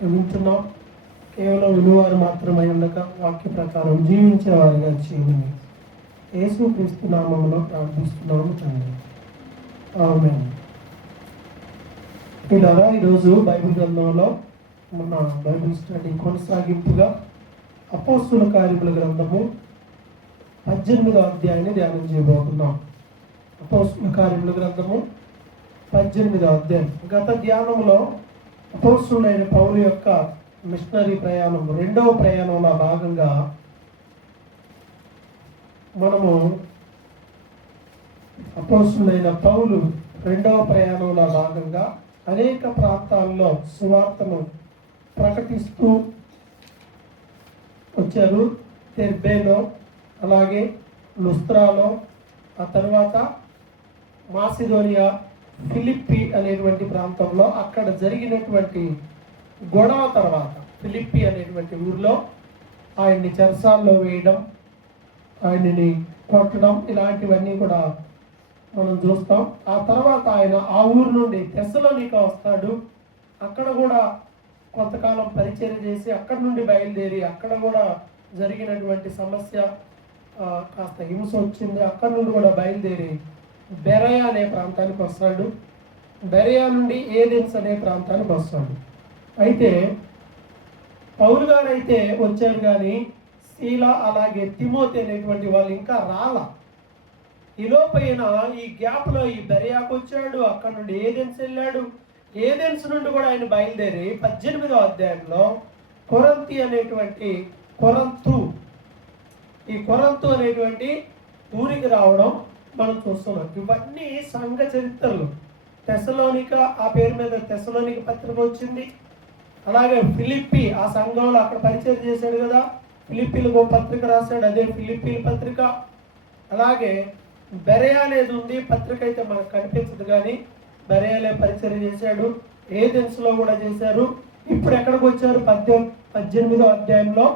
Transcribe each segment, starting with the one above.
వింటున్నాం. కేవలం విలువారు మాత్రమై ఉండక వాక్య ప్రకారం జీవించేవారుగా చేయమని యేసుక్రీస్తు నామములో ప్రార్థిస్తున్నాము తండ్రి. ఆమేన్. పిల్లరా, ఈరోజు బైబిల్ గ్రంథంలో మన బైబిల్ స్టడీ కొనసాగింపుగా అపోస్తుల కార్యముల గ్రంథము 18వ అధ్యాయాన్ని ధ్యానం చేయబోతున్నాం. అపోస్తుల కార్యముల గ్రంథము 18వ అధ్యాయం. గత ధ్యానంలో అపోస్తులైన పౌలు యొక్క మిషనరీ ప్రయాణం, 2వ ప్రయాణంలో భాగంగా మనము అపోస్తులైన పౌలు 2వ ప్రయాణంలో భాగంగా అనేక ప్రాంతాల్లో సువార్తను ప్రకటిస్తూ వచ్చారు. తెర్బేలో, అలాగే లుస్త్రాలో, ఆ తర్వాత మాసిదోనియా, ఫిలిప్పి అనేటువంటి ప్రాంతంలో అక్కడ జరిగినటువంటి గొడవ తర్వాత ఫిలిప్పి అనేటువంటి ఊరిలో ఆయన్ని చెరసాల్లో వేయడం, ఆయనని కొట్టడం, ఇలాంటివన్నీ కూడా మనం చూస్తాం. ఆ తర్వాత ఆయన ఆ ఊరు నుండి తెస్సలోనికా వస్తాడు. అక్కడ కూడా కొంతకాలం పరిచయం చేసి అక్కడ నుండి బయలుదేరి అక్కడ కూడా జరిగినటువంటి సమస్య, కాస్త హింస వచ్చింది. అక్కడ నుండి కూడా బయలుదేరి బెరయా అనే ప్రాంతానికి వస్తాడు. బెరయా నుండి ఏథెన్స్ అనే ప్రాంతానికి వస్తాడు. అయితే పౌలు గారు అయితే వచ్చారు, కానీ శీలా అలాగే తిమోతి అనేటువంటి వాళ్ళు ఇంకా రాలా. ఈ లోపైన ఈ గ్యాప్లో ఈ బెరయాకు వచ్చాడు, అక్కడ నుండి ఏథెన్స్ వెళ్ళాడు. ఏథెన్స్ నుండి కూడా ఆయన బయలుదేరి 18వ అధ్యాయంలో కొరంతు అనేటువంటి ఊరికి రావడం మనం చూస్తున్నాం. ఇవన్నీ సంఘ చరిత్రలు. తెస్సలోనికా, ఆ పేరు మీద తెస్సలోనికా పత్రిక వచ్చింది. అలాగే ఫిలిప్పి, ఆ సంఘంలో అక్కడ పరిచయం చేశాడు కదా, ఫిలిప్పీలకు పత్రిక రాశాడు, అదే ఫిలిప్పీ పత్రిక. అలాగే బెరయా అనేది ఉంది, పత్రిక అయితే మనకు కనిపించదు, కానీ బెరయాలే పరిచయం చేశాడు. ఏథెన్స్లో కూడా చేశారు. ఇప్పుడు ఎక్కడికి వచ్చారు? 18వ అధ్యాయంలో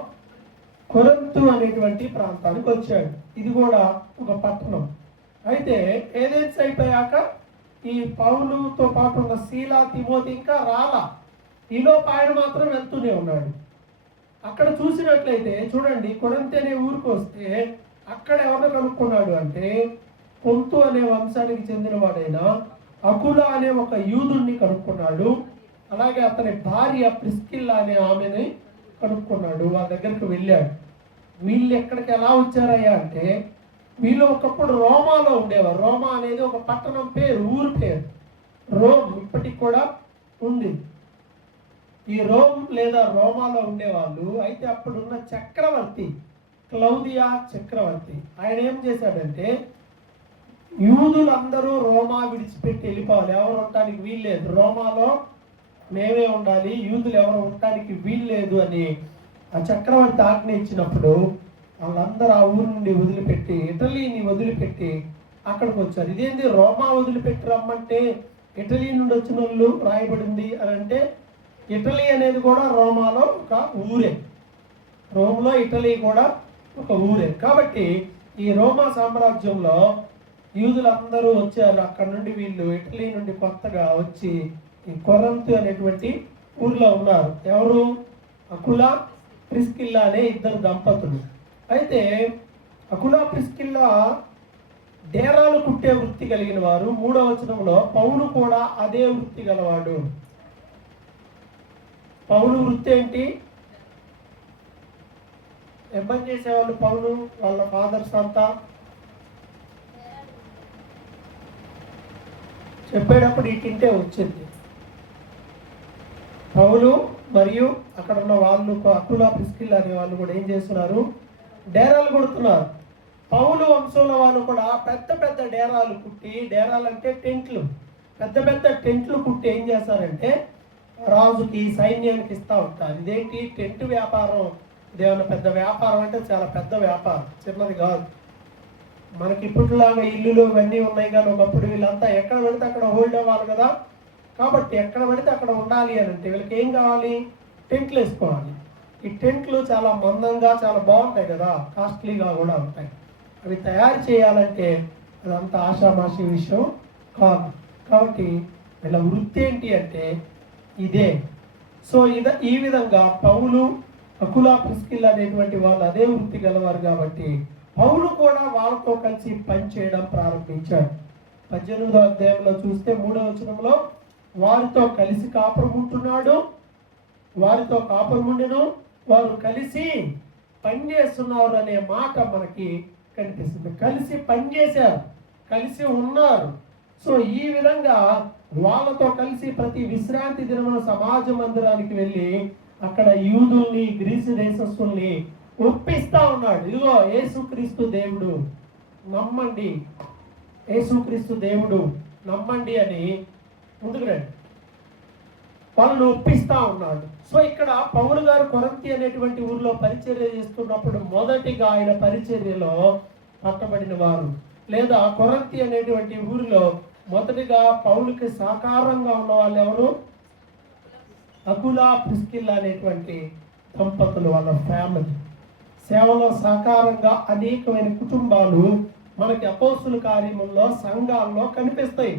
కొరంతు అనేటువంటి ప్రాంతానికి వచ్చాడు. ఇది కూడా ఒక పట్టణం. అయితే ఏథెన్స్ అయిపోయాక ఈ పౌలుతో పాటు ఉన్న శీలా, తిమోతి ఇంకా రాలా. ఈలోపు ఆయన మాత్రం వెళ్తూనే ఉన్నాడు. అక్కడ చూసినట్లయితే చూడండి, కొరంతు అనే ఊరికి వస్తే అక్కడ ఎవరిని కనుక్కున్నాడు అంటే పొంతు అనే వంశానికి చెందినవాడైన అకులా అనే ఒక యూదుణ్ణి కనుక్కున్నాడు. అలాగే అతని భార్య ప్రిస్కిల్లా అనే ఆమెని కనుక్కున్నాడు. వాళ్ళ దగ్గరికి వెళ్ళాడు. వీళ్ళు ఎక్కడికి ఎలా వచ్చారయ్యా అంటే, వీళ్ళు ఒకప్పుడు రోమాలో ఉండేవారు. రోమా అనేది ఒక పట్టణం పేరు, ఊరు పేరు. రోమ్ ఇప్పటికి కూడా ఉంది. ఈ రోమ్ లేదా రోమాలో ఉండేవాళ్ళు. అయితే అప్పుడున్న చక్రవర్తి క్లౌదియా చక్రవర్తి, ఆయన ఏం చేశాడంటే, యూదులందరూ రోమా విడిచిపెట్టి వెళ్ళిపోవాలి, ఎవరు ఉండటానికి వీల్లేదు, రోమాలో మేమే ఉండాలి, యూదులు ఎవరు ఉండటానికి వీల్లేదు అని ఆ చక్రవర్తి ఆజ్ఞ ఇచ్చినప్పుడు వాళ్ళందరూ ఆ ఊరు నుండి వదిలిపెట్టి, ఇటలీని వదిలిపెట్టి అక్కడికి వచ్చారు. ఇదేంటి రోమా వదిలిపెట్టి రమ్మంటే ఇటలీ నుండి వచ్చిన వాళ్ళు రాయబడింది అని అంటే, ఇటలీ అనేది కూడా రోమాలో ఒక ఊరే. రోమ్లో ఇటలీ కూడా ఒక ఊరే. కాబట్టి ఈ రోమా సామ్రాజ్యంలో యూదులందరూ వచ్చారు. అక్కడ నుండి వీళ్ళు ఇటలీ నుండి కొత్తగా వచ్చి ఈ కొరంతు అనేటువంటి ఊర్లో ఉన్నారు. ఎవరు? అకులా, ప్రిస్కిల్లా అనే ఇద్దరు దంపతులు. అయితే అకులా, ప్రిస్కిల్లా డేరాలు కుట్టే వృత్తి కలిగిన వారు. 3వ వచనంలో పౌలు కూడా అదే వృత్తి గలవాడు. పౌలు వృత్తి ఏంటి? ఏం చేసేవాళ్ళు పౌలు? వాళ్ళ ఫాదర్స్ అంతా చెప్పేటప్పుడు ఈ కింటే వచ్చింది. పౌలు మరియు అక్కడ ఉన్న వాళ్ళు, అకులా, ప్రిస్కిల్లా అనే వాళ్ళు కూడా ఏం చేస్తున్నారు? డేరాలు కొడుతున్నారు. పౌలు వంశంలో వాళ్ళు కూడా పెద్ద పెద్ద డేరాలు కుట్టి, డేరాలు అంటే టెంట్లు, పెద్ద పెద్ద టెంట్లు కుట్టి ఏం చేస్తారంటే రాజుకి, సైన్యానికి ఇస్తూ ఉంటారు. ఇదేంటి టెంట్ వ్యాపారం? ఇదేమన్నా పెద్ద వ్యాపారం అంటే చాలా పెద్ద వ్యాపారం, చిన్నది కాదు. మనకి ఇప్పటిలాగా ఇల్లులు ఇవన్నీ ఉన్నాయి, కానీ ఒకప్పుడు వీళ్ళంతా ఎక్కడ పడితే అక్కడ హోల్డ్ అవ్వాలి కదా. కాబట్టి ఎక్కడ పడితే అక్కడ ఉండాలి అని అంటే వీళ్ళకి ఏం కావాలి? టెంట్లు వేసుకోవాలి. ఈ టెంట్లు చాలా మందంగా, చాలా బాగుంటాయి కదా, కాస్ట్లీగా కూడా ఉంటాయి. అవి తయారు చేయాలంటే అదంతా ఆషామాషి విషయం కాదు. కాబట్టి వీళ్ళ వృత్తి ఏంటి అంటే ఇదే. సో ఈ విధంగా పౌలు, అకులా, ప్రిస్కిల్లా అనేటువంటి వాళ్ళు అదే వృత్తి గలవారు కాబట్టి పౌలు కూడా వాళ్ళతో కలిసి పనిచేయడం ప్రారంభించాడు. 18వ అధ్యాయంలో చూస్తే 3వ వచనంలో వారితో కలిసి కాపురం ఉంటున్నాడు, వారితో కాపురం ఉండెను, వారు కలిసి పనిచేస్తున్నారు అనే మాట మనకి కనిపిస్తుంది. కలిసి పనిచేశారు, కలిసి ఉన్నారు. సో ఈ విధంగా వాళ్ళతో కలిసి ప్రతి విశ్రాంతి దినమున సమాజ మందిరానికి వెళ్ళి అక్కడ యూదుల్ని, గ్రీసు దేశస్తుల్ని ఒప్పిస్తా ఉన్నాడు. ఇదిగో యేసుక్రీస్తు దేవుడు నమ్మండి, యేసుక్రీస్తు దేవుడు నమ్మండి అని ముందుకు రండి, వాళ్ళని ఒప్పిస్తా ఉన్నాడు. సో ఇక్కడ పౌలు గారు కొరంతి అనేటువంటి ఊరిలో పరిచర్య చేస్తున్నప్పుడు మొదటిగా ఆయన పరిచర్యలో పట్టబడిన వారు, లేదా కొరంతి అనేటువంటి ఊరిలో మొదటిగా పౌలుకి సాకారంగా ఉన్న వాళ్ళు ఎవరు? అకులా, ప్రిస్కిల్లా అనేటువంటి దంపతులు, వాళ్ళ ఫ్యామిలీ. సేవలో సహకారంగా అనేకమైన కుటుంబాలు మనకి అపోస్తుల కార్యముల్లో, సంఘాల్లో కనిపిస్తాయి.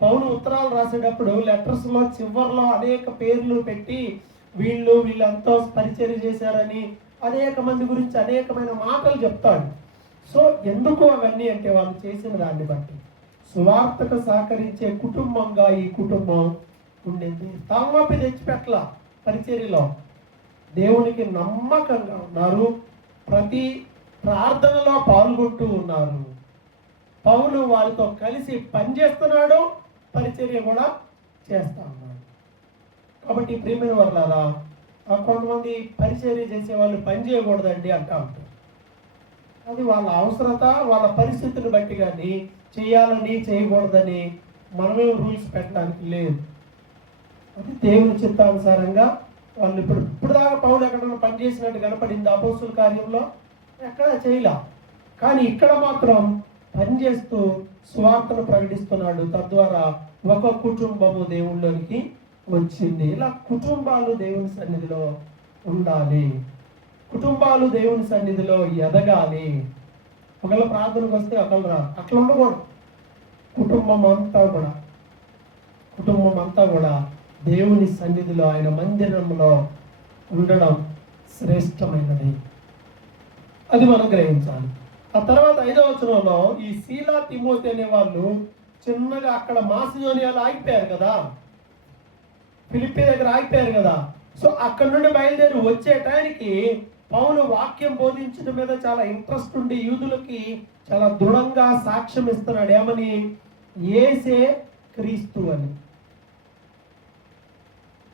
పౌలు ఉత్తరాలు రాసేటప్పుడు లెటర్స్లో చివరిలో అనేక పేర్లు పెట్టి వీళ్ళంతా పరిచర్య చేశారని అనేక మంది గురించి అనేకమైన మాటలు చెప్తాడు. సో ఎందుకు అవన్నీ అంటే వాళ్ళు చేసిన దాన్ని బట్టి సువార్తకు సహకరించే కుటుంబంగా ఈ కుటుంబం ఉండింది. తలనొప్పి తెచ్చిపెట్ల పరిచర్యలో దేవునికి నమ్మకంగా ఉన్నారు, ప్రతి ప్రార్థనలో పాల్గొంటూ ఉన్నారు. పౌలు వారితో కలిసి పనిచేస్తున్నాడు, పరిచర్య కూడా చేస్తా ఉన్నాడు. కాబట్టి ప్రియమైన వాళ్ళారా, కొంతమంది పరిచర్య చేసే వాళ్ళు పని చేయకూడదండి అంటా ఉంటారు. అది వాళ్ళ అవసరత, వాళ్ళ పరిస్థితిని బట్టి కానీ చేయాలని చేయకూడదని మనమే రూల్స్ పెట్టడానికి లేదు. అది దేవుని చిత్తానుసారంగా వాళ్ళు ఇప్పుడు దాకా పౌలు ఎక్కడైనా పనిచేసినట్టు కనపడింది అపోస్తుల కార్యంలో? ఎక్కడ చేయలే. కానీ ఇక్కడ మాత్రం పనిచేస్తూ స్వార్థను ప్రకటిస్తున్నాడు. తద్వారా ఒక కుటుంబము దేవుళ్ళకి వచ్చింది. ఇలా కుటుంబాలు దేవుని సన్నిధిలో ఉండాలి, కుటుంబాలు దేవుని సన్నిధిలో ఎదగాలి. ఒకళ్ళ ప్రార్థనకు వస్తే ఒకళ్ళు రాదు, అట్లా ఉండకూడదు. కుటుంబం అంతా కూడా దేవుని సన్నిధిలో, ఆయన మందిరంలో ఉండడం శ్రేష్టమైనది. అది మనం గ్రహించాలి. ఆ తర్వాత 5వ వచనంలో ఈ సీలా, తిమోతి అనే వాళ్ళు చిన్నగా అక్కడ మాసిదోనియాలో ఆగిపోయారు కదా, ఫిలిప్పీ దగ్గర ఆగిపోయారు కదా. సో అక్కడ నుండి బయలుదేరి వచ్చే టైంకి పౌలు వాక్యం బోధించడం మీద చాలా ఇంట్రెస్ట్ ఉండి యూదులకి చాలా దృఢంగా సాక్ష్యం ఇస్తున్నాడు. ఏమని? యేసే క్రీస్తు అని.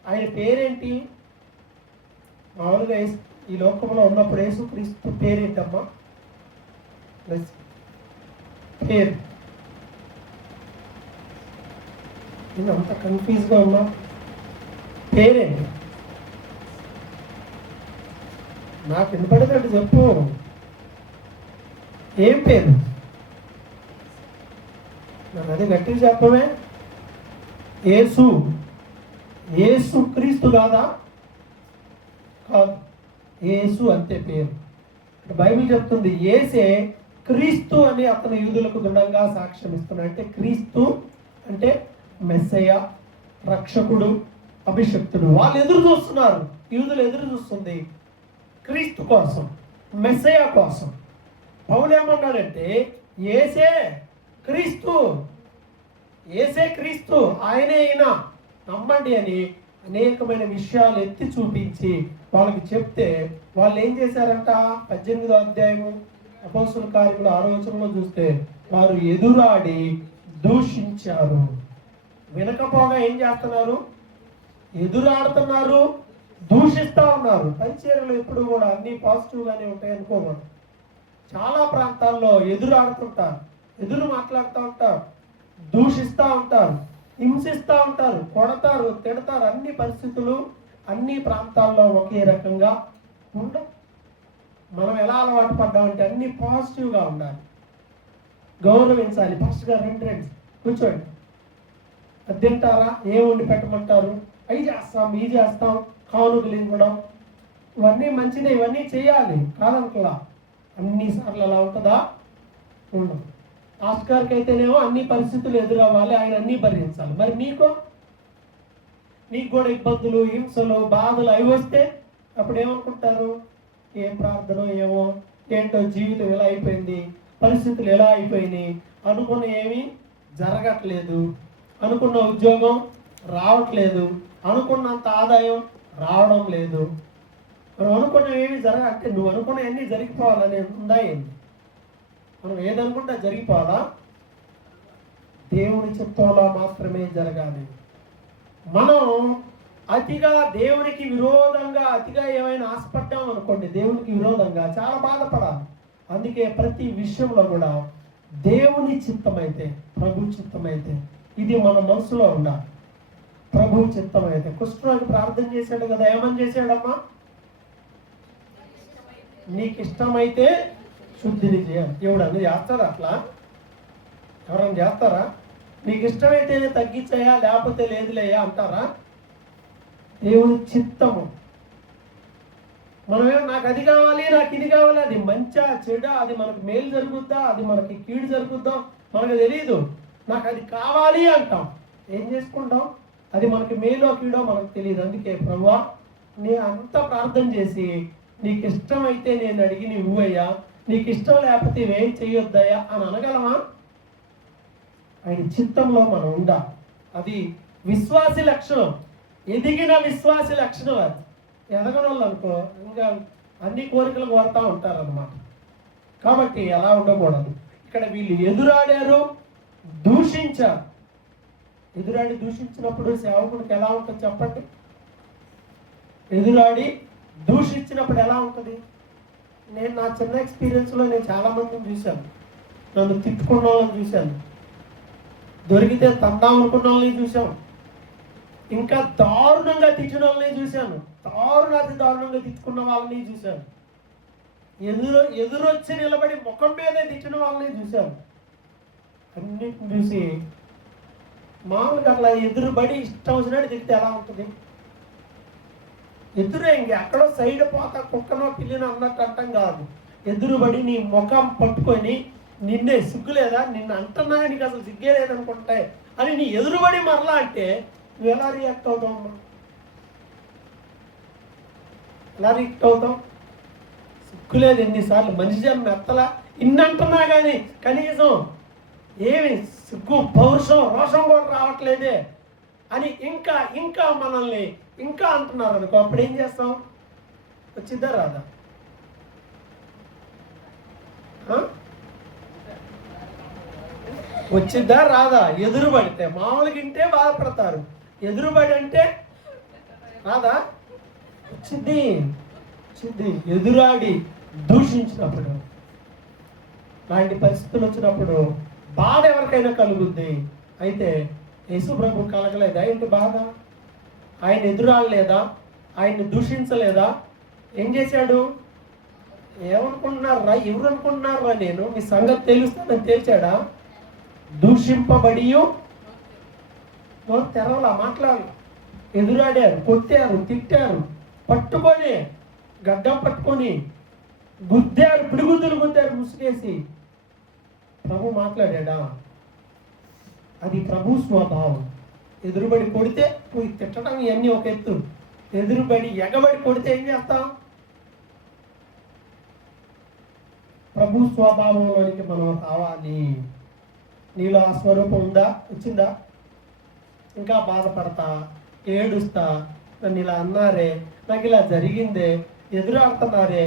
ఆయన పేరేంటి? మామూలుగా ఈ లోకంలో ఉన్నప్పుడు యేసు క్రీస్తు పేరేంటమ్మా? పేరు నేను అంత కన్ఫ్యూజ్గా ఉన్నా. పేరేంటి? నాకు వినపడేటట్టు చెప్పు. ఏం పేరు? నాకు అది గట్టిగా చెప్పమే. యేసు. యేసు క్రీస్తు కాదా? కాదు, యేసు అంతే పేరు. బైబిల్ చెప్తుంది యేసే క్రీస్తు అని అతను యూదులకు దృఢంగా సాక్ష్యం ఇస్తున్నాడు. అంటే క్రీస్తు అంటే మెస్సయ్య, రక్షకుడు, అభిషక్తుడు. వాళ్ళు ఎదురు చూస్తున్నారు, యూదులు ఎదురు చూస్తుంది క్రీస్తు కోసం, మెస్సయ్య కోసం. పౌలు ఏమన్నాడంటే యేసే క్రీస్తు, యేసే క్రీస్తు, ఆయనే అయినా నమ్మండి అని అనేకమైన విషయాలు ఎత్తి చూపించి వాళ్ళకి చెప్తే వాళ్ళు ఏం చేశారంట? 18వ అధ్యాయము అపోస్తుల కార్యములు 6వ వచనంలో చూస్తే వారు ఎదురాడి దూషించారు. వినకపోగా ఏం చేస్తున్నారు? ఎదురాడుతున్నారు, దూషిస్తూ ఉన్నారు. పరిచర్యలు ఎప్పుడు కూడా అన్ని పాజిటివ్గానే ఉంటాయి అనుకోకూడదు. చాలా ప్రాంతాల్లో ఎదురాడుతుంటారు, ఎదురు మాట్లాడుతూ ఉంటారు, దూషిస్తూ ఉంటారు, హింసిస్తూ ఉంటారు, కొడతారు, తిడతారు. అన్ని పరిస్థితులు అన్ని ప్రాంతాల్లో ఒకే రకంగా ఉండవు. మనం ఎలా అలవాటు పడ్డామంటే అన్ని పాజిటివ్గా ఉండాలి, గౌరవించాలి. ఫస్ట్గా రండి కూర్చోండి, అది తింటారా, ఏం వండి పెట్టమంటారు, అవి చేస్తాం, ఇవి చేస్తాం, కానుకలు ఇవ్వడం, ఇవన్నీ మంచిదే, ఇవన్నీ చేయాలి కాదనుకలా. అన్నిసార్లు అలా ఉంటుందా? ఉండదు. ఆస్కార్కి అయితేనేమో అన్ని పరిస్థితులు ఎదురవ్వాలి, ఆయన అన్నీ భరించాలి. మరి నీకు కూడా ఇబ్బందులు, హింసలు, బాధలు అవి వస్తే అప్పుడు ఏమనుకుంటారు? ఏం ప్రార్థన ఏమో, ఏంటో జీవితం ఎలా అయిపోయింది, పరిస్థితులు ఎలా అయిపోయినాయి, అనుకున్న ఏమీ జరగట్లేదు, అనుకున్న ఉద్యోగం రావట్లేదు, అనుకున్నంత ఆదాయం రావడం లేదు, మనం అనుకున్న ఏమి అంటే నువ్వు అనుకున్నవన్నీ జరిగిపోవాలని ఉందా ఏంటి? మనం ఏదనుకుంటే జరిగిపోవాలా? దేవుని చిత్తంలో మాత్రమే జరగాలి. మనం అతిగా దేవునికి విరోధంగా అతిగా ఏమైనా ఆశపడ్డాం అనుకోండి, దేవునికి విరోధంగా చాలా బాధపడాలి. అందుకే ప్రతి విషయంలో కూడా దేవుని చిత్తమైతే, ప్రభు చిత్తమైతే ఇది మన మనసులో ఉండాలి. ప్రభు చిత్తమైతే. కుష్ఠరోగి ప్రార్థన చేశాడు కదా, ఏమని చేశాడమ్మా? నీకు ఇష్టమైతే శుద్ధిని చేయాలి. ఎవడన్నా చేస్తారా అట్లా? ఎవరైనా చేస్తారా? నీకు ఇష్టమైతేనే తగ్గించాయా, లేకపోతే లేదులేయా అంటారా? దేవుని చిత్తము. మనమేమో నాకు అది కావాలి, నాకు ఇది కావాలి, అది మంచా చెడా, అది మనకు మేలు జరుగుద్దా, అది మనకి కీడు జరుగుద్దా మనకు తెలియదు. నాకు అది కావాలి అంటాం. ఏం చేసుకుంటాం? అది మనకి మేలో కీడో మనకు తెలియదు. అందుకే ప్రభువా నేను అంత ప్రార్థన చేసి నీకు ఇష్టమైతే నేను అడిగి నువ్వు అయ్యా, నీకు ఇష్టం లేకపోతే ఇవేం చెయ్యొద్దయ్యా అని అనగలమా? ఆయన చిత్తంలో మనం ఉండాలి. అది విశ్వాసి లక్షణం, ఎదిగిన విశ్వాసి లక్షణం. అది ఎదగని వాళ్ళు అనుకో ఇంకా అన్ని కోరికలు కోరుతూ ఉంటారన్నమాట. కాబట్టి అలా ఉండకూడదు. ఇక్కడ వీళ్ళు ఎదురాడారు, దూషించారు. ఎదురాడి దూషించినప్పుడు సేవకుడికి ఎలా ఉంటుంది చెప్పండి? ఎదురాడి దూషించినప్పుడు ఎలా ఉంటుంది? నేను నా చిన్న ఎక్స్పీరియన్స్లో నేను చాలా మందిని చూశాను. నన్ను తిట్టుకున్న వాళ్ళని చూశాను, దొరికితే తందాం అనుకున్న వాళ్ళని చూశాం, ఇంకా దారుణంగా తిట్టిన వాళ్ళని చూశాను, అతి దారుణంగా తిట్టుకున్న వాళ్ళని చూశాను, ఎదురొచ్చి నిలబడి ముఖం మీదే తిట్టిన వాళ్ళని చూశాను. అన్నిటిని చూసి మామూలుగా అట్లా ఎదురుబడి ఇష్టం వచ్చినట్టు తిడితే ఎలా ఉంటుంది? ఎదురే ఇంక ఎక్కడో సైడ్ పోత కుక్కనో పిల్లినో అన్నట్టు అంటాం కాదు. ఎదురుబడి నీ ముఖం పట్టుకొని నిన్నే సిగ్గులేదా, నిన్ను అంటున్నా నీకు అసలు సిగ్గే లేదనుకుంటే అని నీ ఎదురుబడి మరలా అంటే నువ్వు ఎలా రియాక్ట్ అవుతావు? ఎలా రియాక్ట్ అవుతాం? సిగ్గులేదు ఎన్నిసార్లు మనిషి జన్మ ఎత్తలా ఇన్ని అంటున్నా కానీ కనీసం ఏమి సిగ్గు, పౌరుషం, రోషం కూడా రావట్లేదే అని ఇంకా మనల్ని ఇంకా అంటున్నారు అనుకో, అప్పుడు ఏం చేస్తాం? వచ్చిద్దా రాదా? వచ్చిద్దా రాదా? ఎదురుబడితే మామూలుగా ఇంటే బాధపడతారు, ఎదురుబడి అంటే రాదా? వచ్చింది. ఎదురాడి దూషించినప్పుడు, లాంటి పరిస్థితులు వచ్చినప్పుడు బాధ ఎవరికైనా కలుగుద్ది. అయితే యేసు ప్రభు కలగలేదా ఏంటి బాధ? ఆయన ఎదురాడలేదా? ఆయన్ని దూషించలేదా? ఏం చేశాడు? ఏమనుకుంటున్నారా? ఎవరు అనుకుంటున్నారా? నేను మీ సంగతి తెలుస్తానని తేల్చాడా? దూషింపబడి తెరవలా మాట్లాడాలి. ఎదురాడారు, కొట్టారు, తిట్టారు, పట్టుకొని గడ్డం పట్టుకొని గుద్దారు, పిడిగుద్దులు గుద్దారు ముసుగేసి. ప్రభు మాట్లాడా? అది ప్రభు స్వభావం. ఎదురుబడి కొడితే పోయి తిట్టడం ఇవన్నీ ఒక ఎత్తు, ఎదురుబడి ఎగబడి కొడితే ఏం చేస్తాం? ప్రభు స్వభావంలోనికి మనం రావాలి. నీలో ఆ స్వరూపం ఉందా? వచ్చిందా? ఇంకా బాధపడతా, ఏడుస్తా, నన్ను ఇలా అన్నారే, నాకు ఇలా జరిగిందే, ఎదురాడుతున్నారే,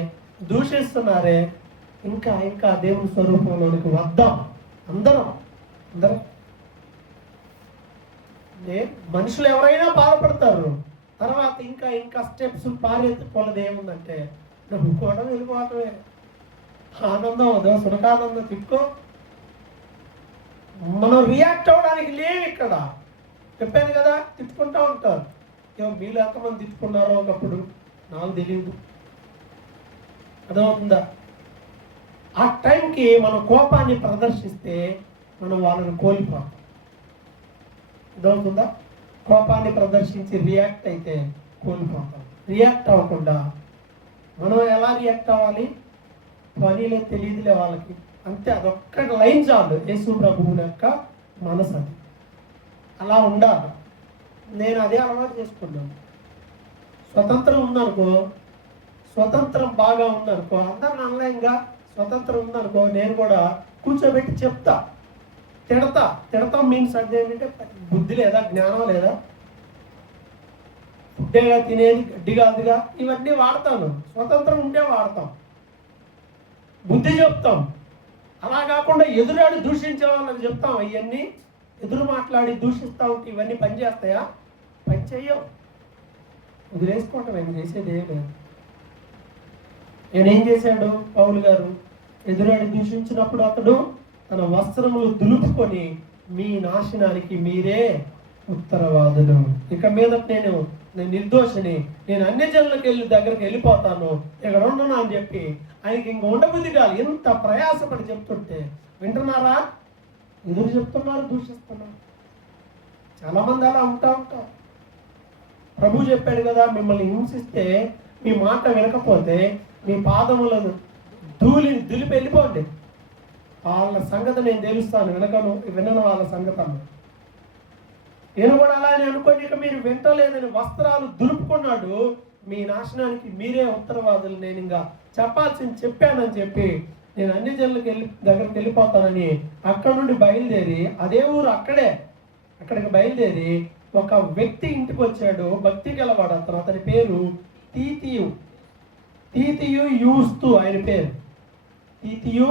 దూషిస్తున్నారే, ఇంకా దేవుని స్వరూపంలోనికి వద్దాం. అందరం మనుషులు ఎవరైనా బాధపడతారు. తర్వాత ఇంకా స్టెప్స్ పారేది ఏముందంటే నవ్వుకోవడం, వెళ్ళిపోవటమే. ఆనందం అదో సునకానందం తిట్టుకో. మనం రియాక్ట్ అవ్వడానికి లేవు ఇక్కడ. చెప్పాను కదా, తిట్టుకుంటూ ఉంటారు. మీలో ఎంతమంది తిట్టుకున్నారో ఒకప్పుడు నాకు తెలియదు. అర్థమవుతుందా? ఆ టైంకి మనం కోపాన్ని ప్రదర్శిస్తే మనం వాళ్ళని కోల్పోతాం. అర్థమవుతుందా? కోపాన్ని ప్రదర్శించి రియాక్ట్ అయితే కోల్పోతాం. రియాక్ట్ అవ్వకుండా మనం ఎలా రియాక్ట్ అవ్వాలి? పనిలే తెలియదులే వాళ్ళకి, అంతే. అదొక్క లైన్ చాలు యేసు ప్రభువు యొక్క మనసు. అది అలా ఉండాలి. నేను అదే అలవాటు చేసుకున్నాను. స్వతంత్రం ఉందనుకో, స్వతంత్రం బాగా ఉందనుకో, అందరిని ఆన్లైన్గా స్వతంత్రం ఉందనుకో, నేను కూడా కూర్చోబెట్టి చెప్తా, తిడతాం మీన్స్ అంటే ఏంటంటే బుద్ధి లేదా, జ్ఞానం లేదా, ఫుడ్డేగా తినేది, గడ్డి కాదుగా, ఇవన్నీ వాడతాను. స్వతంత్రం ఉంటే వాడతాం, బుద్ధి చెప్తాం. అలా కాకుండా ఎదురాడి దూషించే వాళ్ళని చెప్తాం. అవన్నీ ఎదురు మాట్లాడి దూషిస్తూ ఉంటే ఇవన్నీ పనిచేస్తాయా? పని చెయ్యవు. వదిలేసుకోవటం ఆయన చేసేది ఏం లేదు. నేనేం చేశాడు పౌలు గారు? ఎదురాడి దూషించినప్పుడు అతడు తన వస్త్రములు దులుపుకొని, మీ నాశనానికి మీరే ఉత్తరవాదులు, ఇక మీద నేను నిర్దోషిని, నేను అన్ని జనులకు దగ్గరికి వెళ్ళిపోతాను, ఇక్కడ ఉండను అని చెప్పి ఆయనకి ఇంక ఉండబుద్ధి కాదు. ఎంత ప్రయాసపడి చెప్తుంటే వింటున్నారా? ఎదురు చెప్తున్నారు, దూషిస్తున్నారు. చాలామంది అలా ఉంటారు. ప్రభు చెప్పాడు కదా, మిమ్మల్ని హింసిస్తే, మీ మాట వినకపోతే మీ పాదములను దులిపి వెళ్ళిపోండి, వాళ్ళ సంగతి నేను తెలుస్తాను, వినను వాళ్ళ సంగతి. నేను కూడా అలానే అనుకోండి, ఇక మీరు వింటలేదని వస్త్రాలు దులుపుకున్నాడు, మీ నాశనానికి మీరే ఉత్తరవాదులు, నేను ఇంకా చెప్పాల్సింది చెప్పానని చెప్పి నేను అన్ని జనులకు దగ్గరికి వెళ్ళిపోతానని అక్కడ నుండి బయలుదేరి, అదే ఊరు అక్కడికి బయలుదేరి ఒక వ్యక్తి ఇంటికి వచ్చాడు, భక్తి గలవాడు అతను. అతని పేరు తీతియు యూస్తు, ఆయన పేరు తీతియు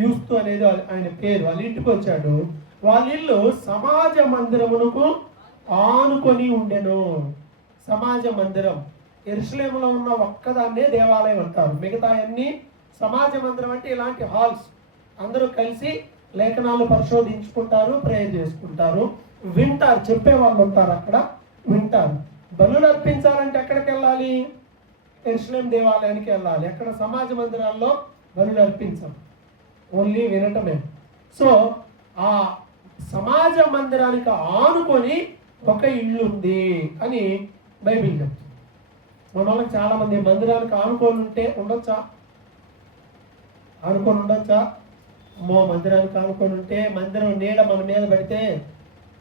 యూస్తు అనేది ఆయన పేరు. వాళ్ళ ఇంటికి వచ్చాడు. వాళ్ళ ఇల్లు సమాజ మందిరమునకు ఆనుకొని ఉండెను. సమాజ మందిరం యెరూషలేములో ఉన్న ఒక్కదాన్నే దేవాలయం అంటారు, మిగతా అన్ని సమాజ మందిరం అంటే ఇలాంటి హాల్స్. అందరూ కలిసి లేఖనాలు పరిశోధించుకుంటారు, ప్రేయర్ చేసుకుంటారు, వింటారు, చెప్పే వాళ్ళు ఉంటారు, అక్కడ వింటారు. బలులు అర్పించాలంటే ఎక్కడికి వెళ్ళాలి? యెరూషలేం దేవాలయానికి వెళ్ళాలి. అక్కడ సమాజ మందిరాల్లో బలులు అర్పించాం, ఓన్లీ వినటమే. సో ఆ సమాజ మందిరానికి ఆనుకొని ఒక ఇల్లు ఉంది అని బైబిల్ చెప్తుంది. మన వాళ్ళకి చాలా మంది మందిరానికి ఆనుకొని ఉండొచ్చా? మందిరానికి ఆనుకొని ఉంటే మందిరం నీడ మన మీద పడితే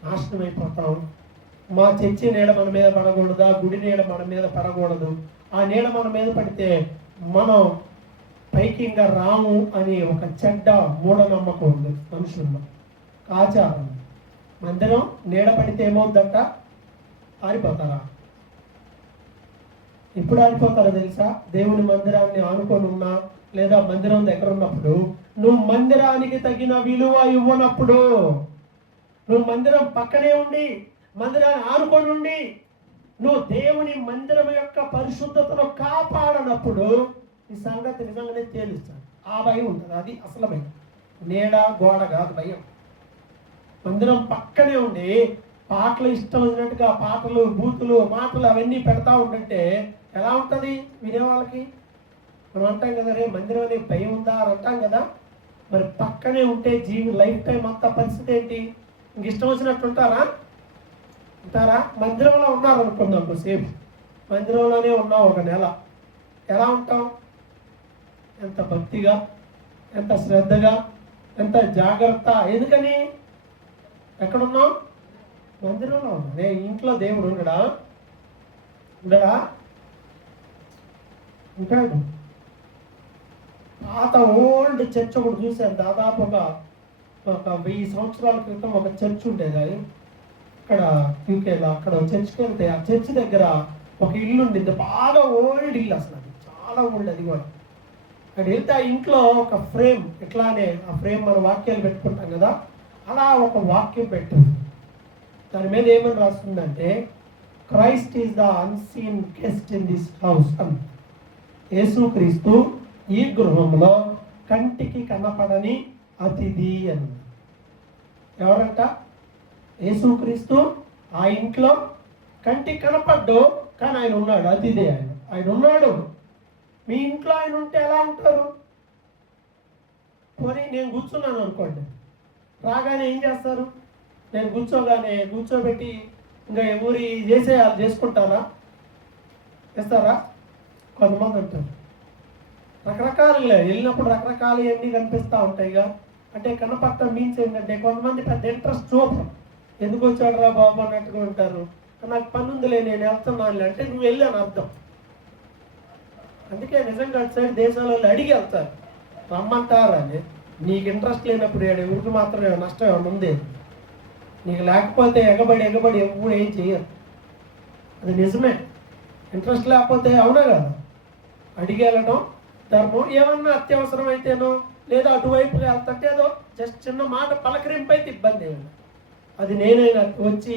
నాశనం అయిపోతాం. మా చర్చి నీడ మన మీద పడకూడదా? గుడి నీడ మన మీద పడకూడదు. ఆ నీడ మన మీద పడితే మనం పైకి ఇంకా రాము అని ఒక చెడ్డ మూఢనమ్మకం ఉంది మనుషుల్లో, ఆచారం. మందిరం నీడ పడితే ఏమవుతుందంట? ఆరిపోతారా? ఎప్పుడు ఆరిపోతారో తెలుసా? దేవుని మందిరాన్ని ఆనుకొని ఉన్నా లేదా మందిరం దగ్గర ఉన్నప్పుడు, నువ్వు మందిరానికి తగిన విలువ ఇవ్వనప్పుడు, నువ్వు మందిరం పక్కనే ఉండి మందిరాన్ని ఆనుకొని ఉండి నువ్వు దేవుని మందిరం యొక్క పరిశుద్ధతను కాపాడనప్పుడు ఈ సంగతి నిజంగానే తేలుస్తాడు. ఆ భయం ఉంటుంది, అది అసలు భయం. నీడ గోడ కాదు భయం. మందిరం పక్కనే ఉండి పాటలు ఇష్టం వచ్చినట్టుగా పాటలు, బూతులు, మాటలు అవన్నీ పెడతా ఉంటుంటే ఎలా ఉంటుంది వినేవాళ్ళకి? మనం అంటాం కదా, రే మందిరం అనే భయం ఉందా అని అంటాం కదా. మరి పక్కనే ఉంటే లైఫ్ టైం అంతా పరిస్థితి ఏంటి? ఇంక ఇష్టం వచ్చినట్టు ఉంటారా? మందిరంలో ఉన్నారు అనుకుందాం, సేపు మందిరంలోనే ఉన్నాం ఒక నెల, ఎలా ఉంటాం? ఎంత భక్తిగా, ఎంత శ్రద్ధగా, ఎంత జాగ్రత్త. ఎందుకని? ఎక్కడున్నాం? మందిరంలో ఉన్నాం. ఇంట్లో దేవుడు ఉండడా? ఉంటాడు. పాత ఓల్డ్ చర్చ్ ఒకటి చూశాను, దాదాపు ఒక 1000 సంవత్సరాల క్రితం ఒక చర్చ్ ఉండేది ఇక్కడ యూకేలో. అక్కడ చర్చ్కి వెళ్తే ఆ చర్చ్ దగ్గర ఒక ఇల్లు ఉండింది, బాగా ఓల్డ్ ఇల్లు, అసలు అది చాలా ఓల్డ్. అది కూడా అక్కడ వెళ్తే ఆ ఇంట్లో ఒక ఫ్రేమ్, ఇట్లానే ఆ ఫ్రేమ్ మన వాక్యాలు పెట్టుకుంటాం కదా, అలా ఒక వాక్యం పెట్టింది. దాని మీద ఏమని రాస్తుందంటే, Christ is the unseen guest in this house అని. యేసుక్రీస్తు ఈ గృహంలో కంటికి కనపడని అతిథి అని. ఎవరంట? యేసుక్రీస్తు ఆ ఇంట్లో కంటికి కనపడ్డు, కానీ ఆయన ఉన్నాడు, అతిథి. ఆయన ఉన్నాడు. మీ ఇంట్లో ఆయన ఉంటే ఎలా ఉంటారు? పోనీ నేను కూర్చున్నాను అనుకోండి, రాగానే ఏం చేస్తారు? నేను కూర్చోబెట్టి ఇంకా ఎవరి చేసేయాలి చేసుకుంటారా? చేస్తారా? కొంతమంది ఉంటారు. రకరకాలుగా వెళ్ళినప్పుడు రకరకాలు అన్నీ కనిపిస్తూ ఉంటాయిగా. అంటే కనపడటం మీన్స్ ఏంటంటే కొంతమంది పెద్ద ఇంట్రెస్ట్ చూపరు, ఎందుకు వచ్చాడు రా బాబు అన్నట్టుగా ఉంటారు. నాకు పని ఉందిలే నేను వెళ్తున్నాను అంటే నువ్వు వెళ్ళాను అర్థం. అందుకే నిజంగా అటు సైడ్ దేశాలలో అడిగి వెళ్తారు, రమ్మంటారు అని. నీకు ఇంట్రెస్ట్ లేనప్పుడు ఎవరికి మాత్రం నష్టం ఏమైనా ఉంది? నీకు లేకపోతే ఎగబడి ఎప్పుడు ఏం చేయరు. అది నిజమే. ఇంట్రెస్ట్ లేకపోతే అవునా కదా, అడిగి వెళ్ళడం ధర్మం. ఏమన్నా అత్యవసరం అయితేనో లేదా అటువైపుగా వెళ్తుంటే ఏదో జస్ట్ చిన్న మాట పలకరింపు అయితే ఇబ్బంది ఏమన్నా. అది నేనైనా వచ్చి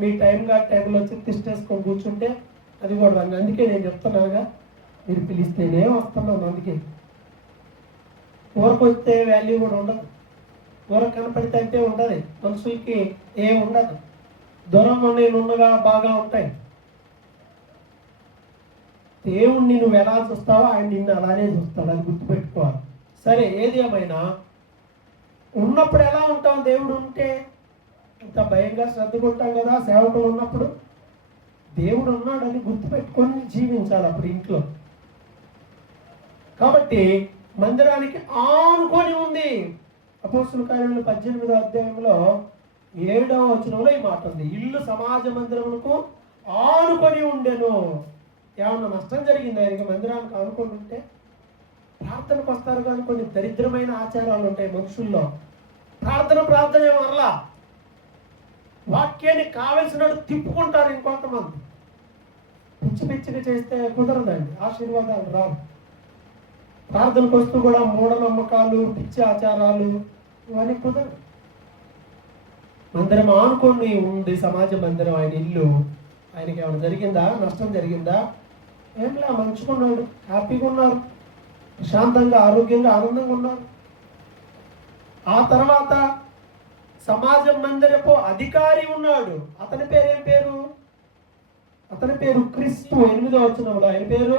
మీ టైంలో వచ్చి తిష్టేసుకొని కూర్చుంటే అది కూడా రండి. అందుకే నేను చెప్తున్నానుగా, మీరు పిలిస్తేనే వస్తున్నాను. అందుకే ఊరకు వస్తే వాల్యూ కూడా ఉండదు, ఊరకు కనపడితే అంటే ఉండదు, మనుషులకి ఏం ఉండదు. దూరంగా నేనున్నగా బాగా ఉంటాయి. దేవుణ్ణి నువ్వు ఎలా చూస్తావో ఆయన నిన్ను అలానే చూస్తాడు, అది గుర్తుపెట్టుకోవాలి. సరే, ఏది ఏమైనా ఉన్నప్పుడు ఎలా ఉంటాం? దేవుడు ఉంటే ఇంత భయంగా శ్రద్ధగా ఉంటాం కదా. సేవకులు ఉన్నప్పుడు దేవుడు ఉన్నాడని గుర్తుపెట్టుకొని జీవించాలి అప్పుడు ఇంట్లో. కాబట్టి మందిరానికి ఆనుకొని ఉంది. అపోస్తుల కార్యములు 18వ అధ్యాయంలో 7వ వచనంలో ఈ మాట ఉంది, ఇల్లు సమాజ మందిరములకు ఆనుకొని ఉండెను. ఏమన్నా నష్టం జరిగింది ఆయనకి మందిరానికి ఆనుకొని ఉంటే? ప్రార్థనకు వస్తారు కానీ కొన్ని దరిద్రమైన ఆచారాలు ఉంటాయి మనుషుల్లో. ప్రార్థన ఏమనలా, వాక్యాన్ని కావలసినట్టు తిప్పుకుంటారు. ఇంకొంతమంది పిచ్చిగా చేస్తే కుదరదండి, ఆశీర్వాదాలు రావు. ప్రార్థనకు వస్తూ కూడా మూఢనమ్మకాలు, పిచ్చి ఆచారాలు ఇవన్నీ కుదరదు. మందిరం ఆనుకొని ఉంది సమాజ మందిరం, ఆయన ఇల్లు. ఆయనకి ఏమైనా జరిగిందా? నష్టం జరిగిందా? ఏంలా, మంచుకున్నాడు, హ్యాపీగా ఉన్నారు, ప్రశాంతంగా, ఆరోగ్యంగా, ఆనందంగా ఉన్నారు. ఆ తర్వాత సమాజం మందిరపు అధికారి ఉన్నాడు. అతని పేరు అతని పేరు క్రిస్పు. 8వ వచనంలో ఆయన పేరు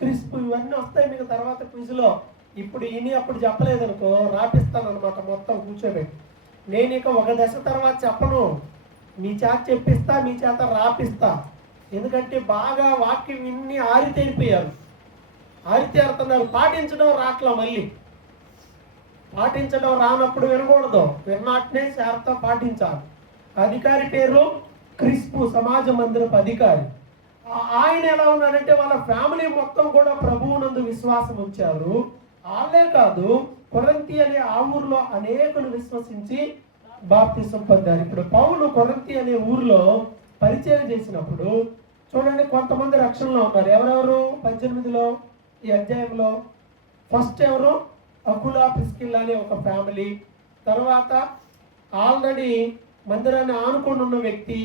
క్రిస్పు. ఇవన్నీ వస్తాయి మీకు తర్వాత క్విజ్లో. ఇప్పుడు అప్పుడు చెప్పలేదనుకో రాపిస్తాను అనమాట, మొత్తం కూర్చోబెట్టి. నేను ఇక ఒక దశ తర్వాత చెప్పను, మీ చేత చెప్పిస్తా, మీ చేత రాపిస్తా. ఎందుకంటే బాగా వాక్యం విన్ని ఆరితేరిపోయారు, ఆరితేరుతున్నారు. పాటించడం రాట్లా. మళ్ళీ పాటించడం రానప్పుడు వినకూడదు, విన్నాటనే శాస్త్రం పాటించాలి. అధికారి పేరు క్రిస్పు, సమాజ మందిరపు అధికారి. ఆయన ఎలా ఉన్నాడంటే వాళ్ళ ఫ్యామిలీ మొత్తం కూడా ప్రభువునందు విశ్వాసం ఉంచారు. వాళ్ళే కాదు, కొరింథీ అనే ఆ ఊర్లో అనేకులు విశ్వసించి బాప్తిసం పొందారు. ఇప్పుడు పౌలు కొరింథీ అనే ఊర్లో పరిచయం చేసినప్పుడు చూడండి, కొంతమంది రక్షణలో ఉన్నారు. ఎవరెవరు? 18లో ఈ అధ్యాయంలో ఫస్ట్ ఎవరు? అకులా ప్రిస్కిల్లా అనే ఒక ఫ్యామిలీ. తర్వాత ఆల్రెడీ మందిరాన్ని ఆనుకొని ఉన్న వ్యక్తి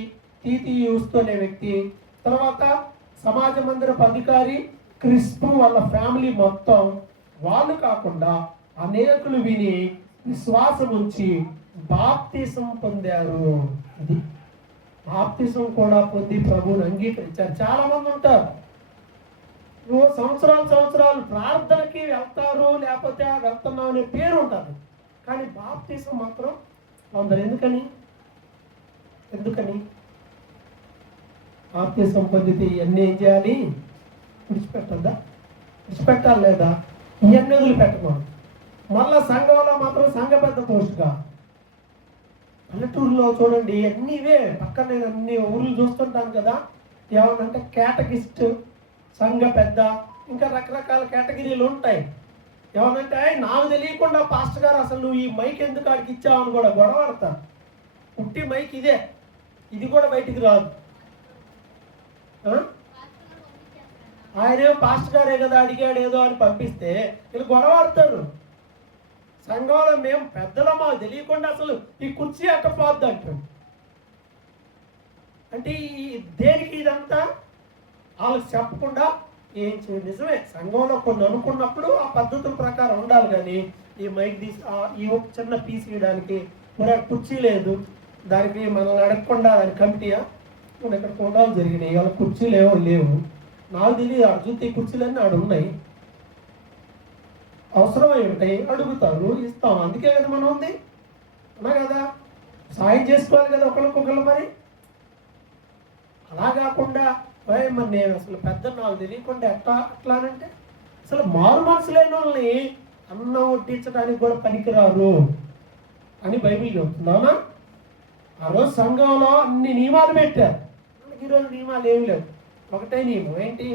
తీతియూస్తు అనే వ్యక్తి. తర్వాత సమాజ మందిరపు అధికారి క్రిస్పు వాళ్ళ ఫ్యామిలీ మొత్తం. వాళ్ళు కాకుండా అనేకులు విని విశ్వాసం ఉంచి బాప్తిసం పొందారు. ఇది బాప్తిసం కూడా పొంది ప్రభువుని అంగీకరించారు. చాలా మంది ఉంటారు, సంవత్సరాలు ప్రార్థనకి వెళ్తారు, లేకపోతే వెళ్తున్నాం అనే పేరు ఉంటుంది, కానీ బాప్తిసం మాత్రం అందరు. ఎందుకని బాప్తిసం పొందితే ఇవన్నీ ఏం చేయాలి? విడిచిపెట్టాలి లేదా? ఇవన్నీ వదిలిపెట్టకూడదు. మళ్ళా సంఘంలో మాత్రం సంఘ పెద్ద పోస్టుగా. పల్లెటూరులో చూడండి అన్నీ ఇవే. పక్కన నేను అన్ని ఊర్లు చూస్తుంటాను కదా, ఏమన్నంటే కేటగిస్ట్, సంఘ పెద్ద, ఇంకా రకరకాల కేటగిరీలు ఉంటాయి. ఏమనంటే నాకు తెలియకుండా పాస్టర్ గారు అసలు నువ్వు ఈ మైక్ ఎందుకు ఆడికి ఇచ్చావని కూడా గొడవడతారు. పుట్టి మైక్ ఇదే, ఇది కూడా బయటికి రాదు. ఆయనే పాస్టర్ గారే కదా అడిగాడు ఏదో అని పంపిస్తే వీళ్ళు గొడవడతారు. సంఘంలో మేము పెద్దలో మాకు తెలియకుండా అసలు ఈ కుర్చీ అట్టపోద్దు అంటాడు. అంటే ఈ దేనికి ఇదంతా వాళ్ళకి చెప్పకుండా ఏం చేయాలి? నిజమే, సంఘంలో కొన్ని అనుకున్నప్పుడు ఆ పద్ధతుల ప్రకారం ఉండాలి. కానీ ఈ మైక్ తీసి ఈ ఒక చిన్న పీస్ ఇవ్వడానికి మరి కుర్చీ లేదు, దానికి మనల్ని అడగకుండా దాని కమిటీయా మన ఇక్కడ కొండాలు జరిగినాయి, వాళ్ళ కుర్చీలు లేవు. నాకు తెలియదు, ఆడ చూస్తే ఈ కుర్చీలన్నీ ఆడ ఉన్నాయి, అవసరమై ఉంటాయి, అడుగుతారు, ఇస్తాం. అందుకే కదా మనం ఉంది అన్నా కదా, సాయం చేసుకోవాలి కదా ఒకరికొకరు. మరి అలా కాకుండా మరి నేను అసలు పెద్ద నాకు తెలియకుండా అట్లానంటే అసలు మారు మనసు లేని వాళ్ళని అన్నం వడ్డించడానికి కూడా పనికిరారు అని బైబిల్ చెప్తుందా? ఆ రోజు సంఘంలో అన్ని నియమాలు పెట్టారు. ఈరోజు నియమాలు ఏమి లేవు. ఒకటే నియమం ఏంటి?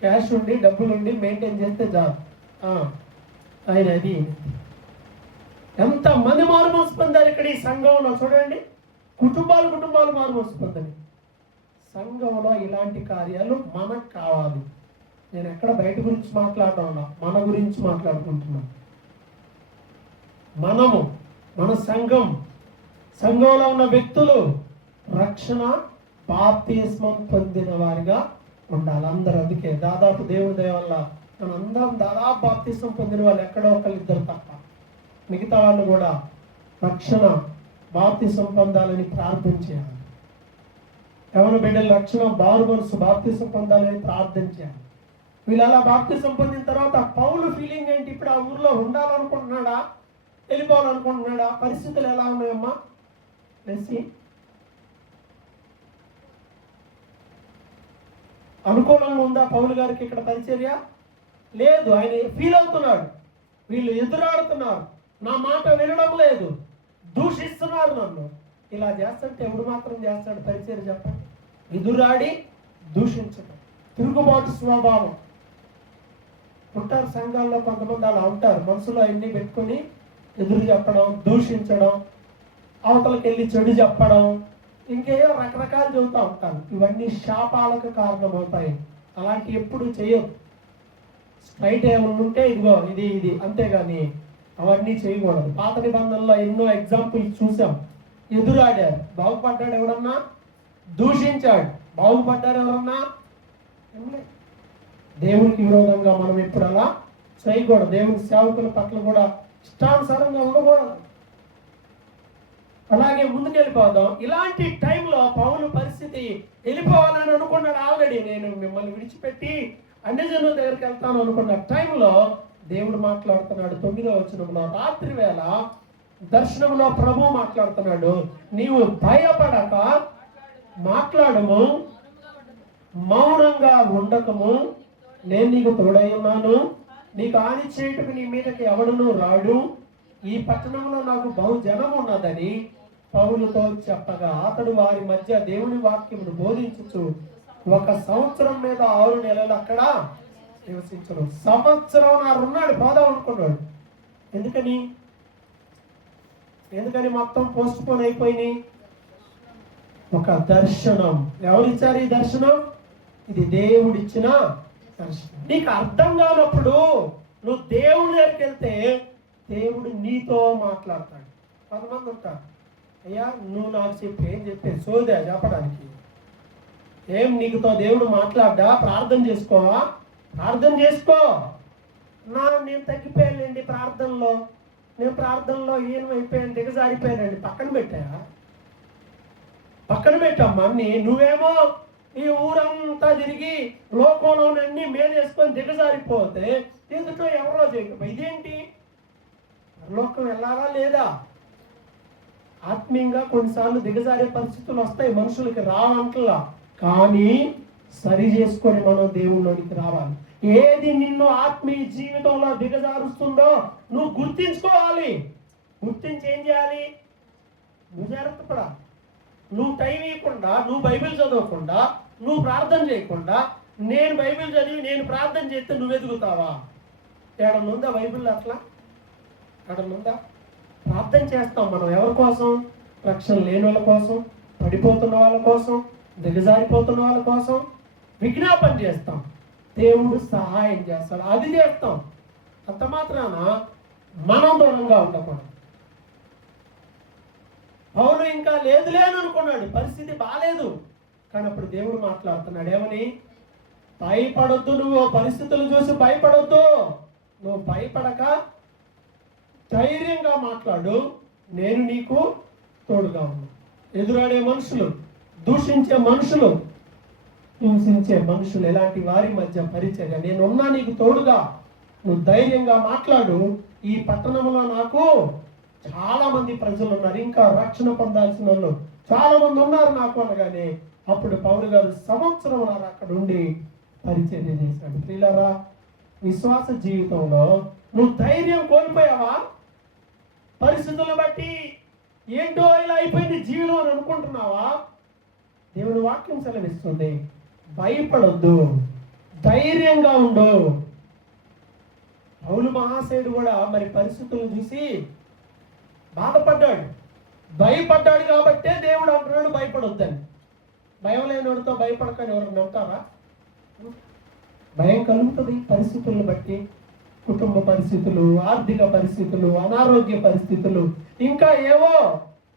క్యాష్ ఉండి డబ్బులు ఉండి మెయింటైన్ చేస్తే చాలు. ఆయన అది ఎంత మంది మారు మనసు పొందారు ఇక్కడ ఈ సంఘంలో చూడండి. కుటుంబాలు మారు మనసు పొందని. సంఘంలో ఇలాంటి కార్యాలు మనకు కావాలి. నేను ఎక్కడ బయట గురించి మాట్లాడడం, మన గురించి మాట్లాడుకుంటున్నాను. మన సంఘంలో ఉన్న వ్యక్తులు రక్షణ బాప్తిస్మం పొందిన వారిగా ఉండాలి అందరూ. అందుకే దాదాపు దేవుని దయ వల్ల మనందరం దాదాపు బాప్తిస్మం పొందిన వాళ్ళు ఎక్కడో ఒకళ్ళిద్దరు తప్ప మిగతా వాళ్ళు కూడా రక్షణ బాప్తిస్మం పొందాలని ప్రార్థన చేయాలి. ఎవరి బిడ్డలు రక్షణ బారు మనసు బాప్తిస్మం పొందాలని ప్రార్థన చేయాలి. వీళ్ళు అలా బాప్తిస్మం పొందిన తర్వాత పౌలు ఫీలింగ్ ఏంటి? ఇప్పుడు ఆ ఊర్లో ఉండాలనుకుంటున్నాడా, వెళ్ళిపోవాలనుకుంటున్నాడా? పరిస్థితులు ఎలా ఉన్నాయమ్మా? తెలిసి అనుకూలంగా ఉందా పౌలు గారికి ఇక్కడ పరిచర్య? లేదు. ఆయన ఫీల్ అవుతున్నాడు, వీళ్ళు ఎదురాడుతున్నారు, నా మాట వినడం లేదు, దూషిస్తున్నారు నన్ను. ఇలా చేస్తుంటే ఎవడు మాత్రం చేస్తాడు పరిచర్య చెప్పండి? ఎదురాడి దూషించడం, తిరుగుబాటు స్వభావం. ఉంటారు సంఘాల్లో కొంతమంది అలా ఉంటారు. మనసులో అన్ని పెట్టుకొని ఎదురు చెప్పడం, దూషించడం, అవతలకి వెళ్ళి చెడు చెప్పడం, ఇంకేదో రకరకాలు చెబుతూ ఉంటాను. ఇవన్నీ శాపాలకు కారణమవుతాయి. అలాంటి ఎప్పుడు చేయవు. స్ట్రైట్ ఏమన్నా ఉంటే ఇదిగో ఇది అంతేగాని అవన్నీ చేయకూడదు. పాత నిబంధనలో ఎన్నో ఎగ్జాంపుల్స్ చూసాం. ఎదురాడారు, బాగుపడ్డాడు ఎవరన్నా? దూషించాడు, బాగుపడ్డారు ఎవరన్నా? దేవునికి విరోధంగా మనం ఎప్పుడు అలా చేయకూడదు. దేవుని సేవకుల పట్ల కూడా ఇష్టానుసారంగా ఉండకూడదు. అలాగే ముందుకెళ్ళిపోదాం. ఇలాంటి టైంలో పౌలు పరిస్థితి వెళ్ళిపోవాలని అనుకున్నాడు ఆల్రెడీ. నేను మిమ్మల్ని విడిచిపెట్టి అన్ని జనుల దగ్గరికి వెళ్తాను అనుకున్న టైంలో దేవుడు మాట్లాడుతున్నాడు. 9వ వచనంలో రాత్రి వేళ దర్శనంలో ప్రభు మాట్లాడుతున్నాడు. నీవు భయపడక మాట్లాడము, మౌనంగా ఉండకము, నేను నీకు తోడై ఉన్నాను, నీకు హాని చేయుటకు నీ మీదకి ఎవడును రాడు, ఈ పట్టణంలో నాకు బహుజనం ఉన్నదని పౌలుతో చెప్పగా అతడు వారి మధ్య దేవుని వాక్యమును బోధించుచు 1 సంవత్సరం మీద 6 నెలలు అక్కడ నివసించను. సంవత్సరం ఉన్నాడు, పోదాం అనుకున్నాడు. ఎందుకని మొత్తం పోస్ట్ పోన్ అయిపోయినాయి? ఒక దర్శనం. ఎవరిచ్చారు ఈ దర్శనం? ఇది దేవుడిచ్చిన దర్శనం. నీకు అర్థం కానప్పుడు నువ్వు దేవుడి దగ్గరికి వెళ్తే దేవుడు నీతో మాట్లాడతాడు. కొంతమంది ఉంటారు, అయ్యా నువ్వు నాకు చెప్పి ఏం చెప్పే సోదా చెప్పడానికి, ఏం నీకుతో దేవుడు మాట్లాడ్డా? ప్రార్థన చేసుకోవా? ప్రార్థన చేసుకో. నేను తగ్గిపోయానండి ప్రార్థనలో, నేను ప్రార్థనలో ఏమైపోయాను, దిగజారిపోయానండి. పక్కన పెట్టమ్మా. నువ్వేమో ఈ ఊరంతా తిరిగి లోకంలోనన్నీ మేలేసుకొని దిగజారిపోతే ఎదుటో ఎవరో చేయకపో ఇదేంటి? లోకం వెళ్ళాలా లేదా? ఆత్మీయంగా కొన్నిసార్లు దిగజారే పరిస్థితులు వస్తాయి, మనుషులకి రావంటలా. కానీ సరి చేసుకొని మనం దేవుళ్ళలోనికి రావాలి. ఏది నిన్ను ఆత్మీయ జీవితంలో దిగజారుస్తుందో నువ్వు గుర్తించుకోవాలి. గుర్తించి ఏం చేయాలి? నువ్వు జాగ్రత్త పడాలి. నువ్వు టైం ఇవ్వకుండా, నువ్వు బైబిల్ చదవకుండా, నువ్వు ప్రార్థన చేయకుండా, నేను బైబిల్ చదివి నేను ప్రార్థన చేస్తే నువ్వు ఎదుగుతావా? ఏడనుందా బైబిల్? అట్లా ఏడనుందా? ప్రార్థన చేస్తాం మనం ఎవరి కోసం? రక్షణ లేని వాళ్ళ కోసం, పడిపోతున్న వాళ్ళ కోసం, దిగజారిపోతున్న వాళ్ళ కోసం విజ్ఞాపన చేస్తాం. దేవుడు సహాయం చేస్తాడు, అది చేస్తాం. అంత మాత్రాన మనం దూరంగా ఉండకూడదు. పౌలు ఇంకా లేదులే అని అనుకున్నాడు, పరిస్థితి బాగాలేదు. కానీ అప్పుడు దేవుడు మాట్లాడుతున్నాడు, ఏమని? భయపడొద్దు, నువ్వు పరిస్థితులు చూసి భయపడొద్దు, నువ్వు భయపడక ధైర్యంగా మాట్లాడు, నేను నీకు తోడుగా ఉన్నా. ఎదురాడే మనుషులు, దూషించే మనుషులు, హింసించే మనుషులు, ఇలాంటి వారి మధ్య పరిచర్య, నేనున్నా నీకు తోడుగా, నువ్వు ధైర్యంగా మాట్లాడు. ఈ పట్టణంలో నాకు చాలా మంది ప్రజలు ఉన్నారు, ఇంకా రక్షణ పొందాల్సిన వాళ్ళు చాలా మంది ఉన్నారు నాకు అనగానే అప్పుడు పౌలు గారు సంవత్సరం అక్కడ ఉండి పరిచర్య చేశాడు. ప్రియులారా, విశ్వాస జీవితంలో నువ్వు ధైర్యం కోల్పోయావా? పరిస్థితులను బట్టి ఏంటో ఇలా అయిపోయింది జీవితం అని అనుకుంటున్నావా? దేవుని వాక్యం సెలవిస్తుంది, భయపడొద్దు, ధైర్యంగా ఉండు. పౌలు మహాశయుడు కూడా మరి పరిస్థితులను చూసి బాధపడ్డాడు, భయపడ్డాడు. కాబట్టే దేవుడు అంటున్నాడు భయపడొద్దని. భయం లేనివాడితో భయపడకని ఎవరు నమ్ముతారా? భయం కలుగుతుంది పరిస్థితులను బట్టి. కుటుంబ పరిస్థితులు, ఆర్థిక పరిస్థితులు, అనారోగ్య పరిస్థితులు, ఇంకా ఏవో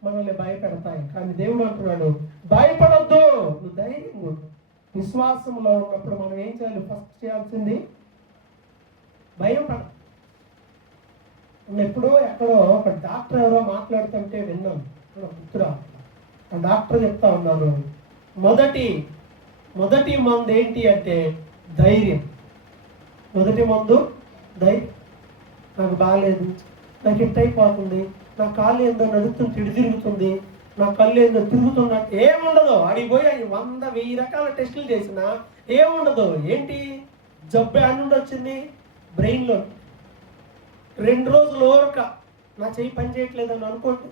మనల్ని భయపెడతాయి. కానీ దేవుడు అంటున్నాడు భయపడొద్దు, నువ్వు ధైర్యంగా ఉండు. విశ్వాసంలో ఉన్నప్పుడు మనం ఏం చేయాలి? ఫస్ట్ చేయాల్సింది భయపడ. ఎప్పుడో ఎక్కడో ఒక డాక్టర్ ఎవరో మాట్లాడుతుంటే విన్నాను, గుర్తురా. ఆ డాక్టర్ చెప్తా ఉన్నాను, మొదటి మందు ఏంటి అంటే ధైర్యం. మొదటి మందు ధైర్యం. నాకు బాగాలేదు, నాకు ఇట్ అయిపోతుంది, నా కాళ్ళు ఏందో నడుస్తుంది, తిరుగుతుంది, నా కళ్ళు ఏందో తిరుగుతున్నట్టు ఏముండదు. అడిగి పోయి 100-1000 రకాల టెస్టులు చేసినా ఏముండదు. ఏంటి జబ్బు అని వచ్చింది? బ్రెయిన్లో. 2 రోజులు ఓరక నా చెయ్యి పని చేయట్లేదని అనుకోండి,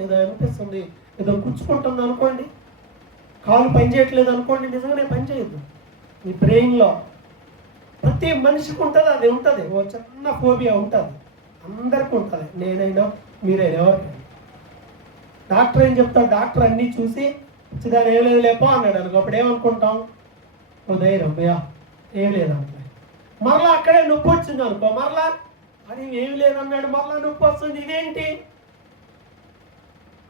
ఏదో అనిపిస్తుంది, ఏదో కూర్చుకుంటుంది అనుకోండి, కాలు పని చేయట్లేదు అనుకోండి, నిజంగానే పని చేయదు. ఈ బ్రెయిన్లో ప్రతి మనిషికి ఉంటుంది, అది ఉంటుంది. ఓ చిన్న ఫోబియా ఉంటుంది, అందరికీ ఉంటుంది. నేనైనా మీరైనా ఎవరికైనా. డాక్టర్ ఏం చెప్తాడు? డాక్టర్ అన్నీ చూసి దాని ఏం లేదు లేపో అన్నాడు అనుకో, అప్పుడు ఏమనుకుంటాం? ఓ ధైర్యం, భయా ఏం లేదంటే. మరలా అక్కడే నొప్పి వచ్చింది అనుకో, మరలా అది ఏమి లేదన్నాడు, మరలా నొప్పి వస్తుంది. ఇదేంటి?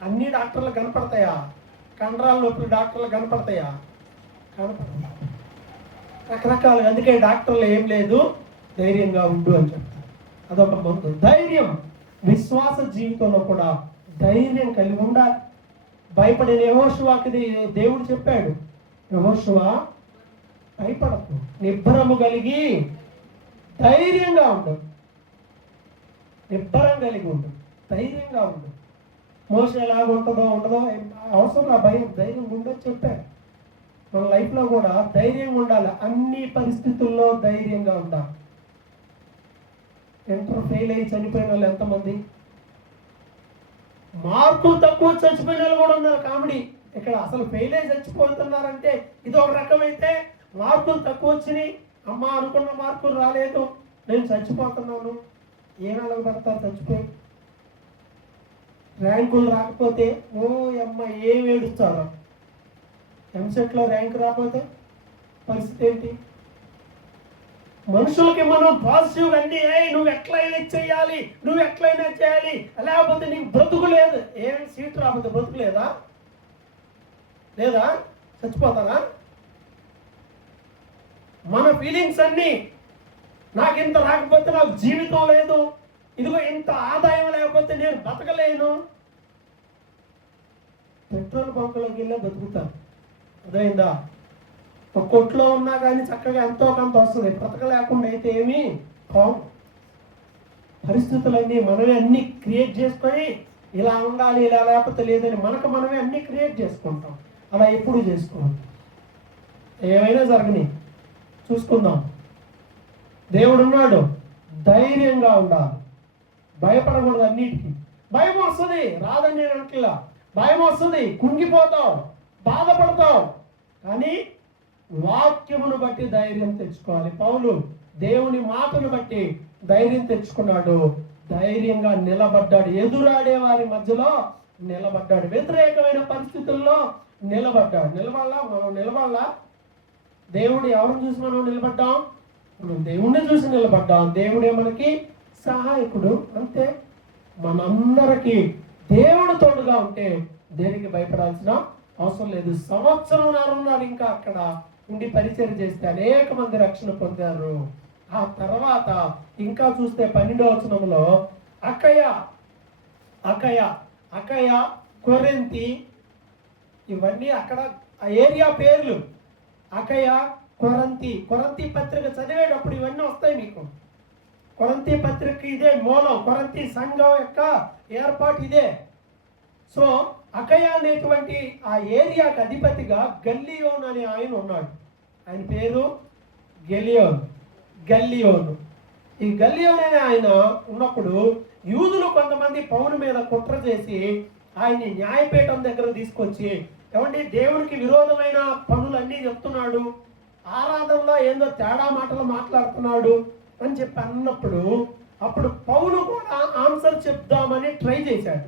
అన్ని డాక్టర్లు కనపడతాయా? కండరాల నొప్పులు డాక్టర్లు కనపడతాయా? కనపడతాయి రకరకాలుగా. అందుకే డాక్టర్లు ఏం లేదు, ధైర్యంగా ఉండు అని చెప్తారు. అదొక మందు, ధైర్యం. విశ్వాస జీవితంలో కూడా ధైర్యం కలిగి ఉండాలి. భయపడిన యెహోషువకి దేవుడు చెప్పాడు, యెహోషువ భయపడకు, నిబ్బరము కలిగి ధైర్యంగా ఉండు. నిబ్బరం కలిగి ఉండు, ధైర్యంగా ఉండు. మోస ఎలాగ ఉంటుందో ఉండదో అవసరం, భయం, ధైర్యం ఉండొచ్చు చెప్పాడు. మన లైఫ్లో కూడా ధైర్యంగా ఉండాలి. అన్ని పరిస్థితుల్లో ధైర్యంగా ఉండాలి. ఇంటర్ ఫెయిల్ అయ్యి చనిపోయిన వాళ్ళు ఎంతమంది? మార్కులు తక్కువ చచ్చిపోయిన వాళ్ళు కూడా ఉన్నారు. కామెడీ ఇక్కడ. అసలు ఫెయిల్ అయ్యి చచ్చిపోతున్నారంటే ఇది ఒక రకమైతే, మార్కులు తక్కువ వచ్చినాయి, అమ్మ అనుకున్న మార్కులు రాలేదు, నేను చచ్చిపోతున్నాను, ఏ నెలకు పెడతారు చచ్చిపోయి. ర్యాంకులు రాకపోతే ఓ అమ్మ ఏం ఏడుస్తారో. ఎంసెట్లో ర్యాంక్ రాకపోతే పరిస్థితి ఏంటి? మనుషులకి మనం పాజిటివ్గా అన్ని, నువ్వు ఎట్లయినా చేయాలి, నువ్వు ఎట్లయినా చేయాలి, లేకపోతే నీకు బ్రతుకు లేదు. ఏం సీట్ రాకపోతే బ్రతుకు లేదా? చచ్చిపోతారా? మన ఫీలింగ్స్ అన్నీ, నాకు ఇంత రాకపోతే నాకు జీవితం లేదు, ఇదిగో ఇంత ఆదాయం లేకపోతే నేను బతకలేను. పెట్రోల్ బంకులోకి వెళ్ళే బతుకుతాను, అదైందా? ఒక కొట్లో ఉన్నా కానీ చక్కగా ఎంతో కొంత వస్తుంది. బ్రతకలేకుండా అయితే ఏమి కావు. పరిస్థితులన్నీ మనమే అన్ని క్రియేట్ చేసుకొని, ఇలా ఉండాలి, ఇలా లేకపోతే లేదని మనమే అన్ని క్రియేట్ చేసుకుంటాం. అలా ఎప్పుడు చేసుకోండి, ఏమైనా జరగని చూసుకుందాం. దేవుడు ఉన్నాడు, ధైర్యంగా ఉండాలి, భయపడకూడదు. అన్నిటికీ భయం వస్తుంది, రాదని నేను అంటలా. భయం వస్తుంది, కుంగిపోతావు, బాధపడతావు. కానీ వాక్యమును బట్టి ధైర్యం తెచ్చుకోవాలి. పౌలు దేవుని మాటను బట్టి ధైర్యం తెచ్చుకున్నాడు, ధైర్యంగా నిలబడ్డాడు. ఎదురాడే వారి మధ్యలో నిలబడ్డాడు, వ్యతిరేకమైన పరిస్థితుల్లో నిలబడ్డాడు. మనం నిలబడాలా? దేవుడు ఎవరిని చూసి మనం నిలబడ్డాం? మనం దేవుణ్ణి చూసి నిలబడ్డాం. దేవుడే మనకి సహాయకుడు, అంతే. మనందరికీ దేవుడు తోడుగా ఉంటే దేనికి భయపడాల్సిన అవసరం లేదు. సంవత్సరం ఇంకా అక్కడ ఉండి పరిచయం చేస్తే అనేక మంది రక్షణ పొందారు. ఆ తర్వాత ఇంకా చూస్తే 12వ వచనంలో అకయ, కొరింథీ, ఇవన్నీ అక్కడ ఆ ఏరియా పేర్లు. అకయ, కొరింథీ పత్రిక చదివేటప్పుడు ఇవన్నీ వస్తాయి మీకు. కొరింథీ పత్రిక ఇదే మూలం, కొరింథీ సంఘం యొక్క ఏర్పాటు ఇదే. సో అకయ అనేటువంటి ఆ ఏరియాకి అధిపతిగా గల్లియోన్ అనే ఆయన ఉన్నాడు. ఆయన పేరు గల్లియోను. ఈ గల్లియోన్ అనే ఆయన ఉన్నప్పుడు యూదులు కొంతమంది పౌలు మీద కుట్ర చేసి ఆయన్ని న్యాయపీఠం దగ్గర తీసుకొచ్చి ఏమంటే దేవునికి విరోధమైన పనులన్నీ చెప్తున్నాడు, ఆరాధనలో ఏందో తేడా మాటలు మాట్లాడుతున్నాడు అని చెప్పి అన్నప్పుడు అప్పుడు పౌలు కూడా ఆన్సర్ చెప్దామని ట్రై చేశాడు.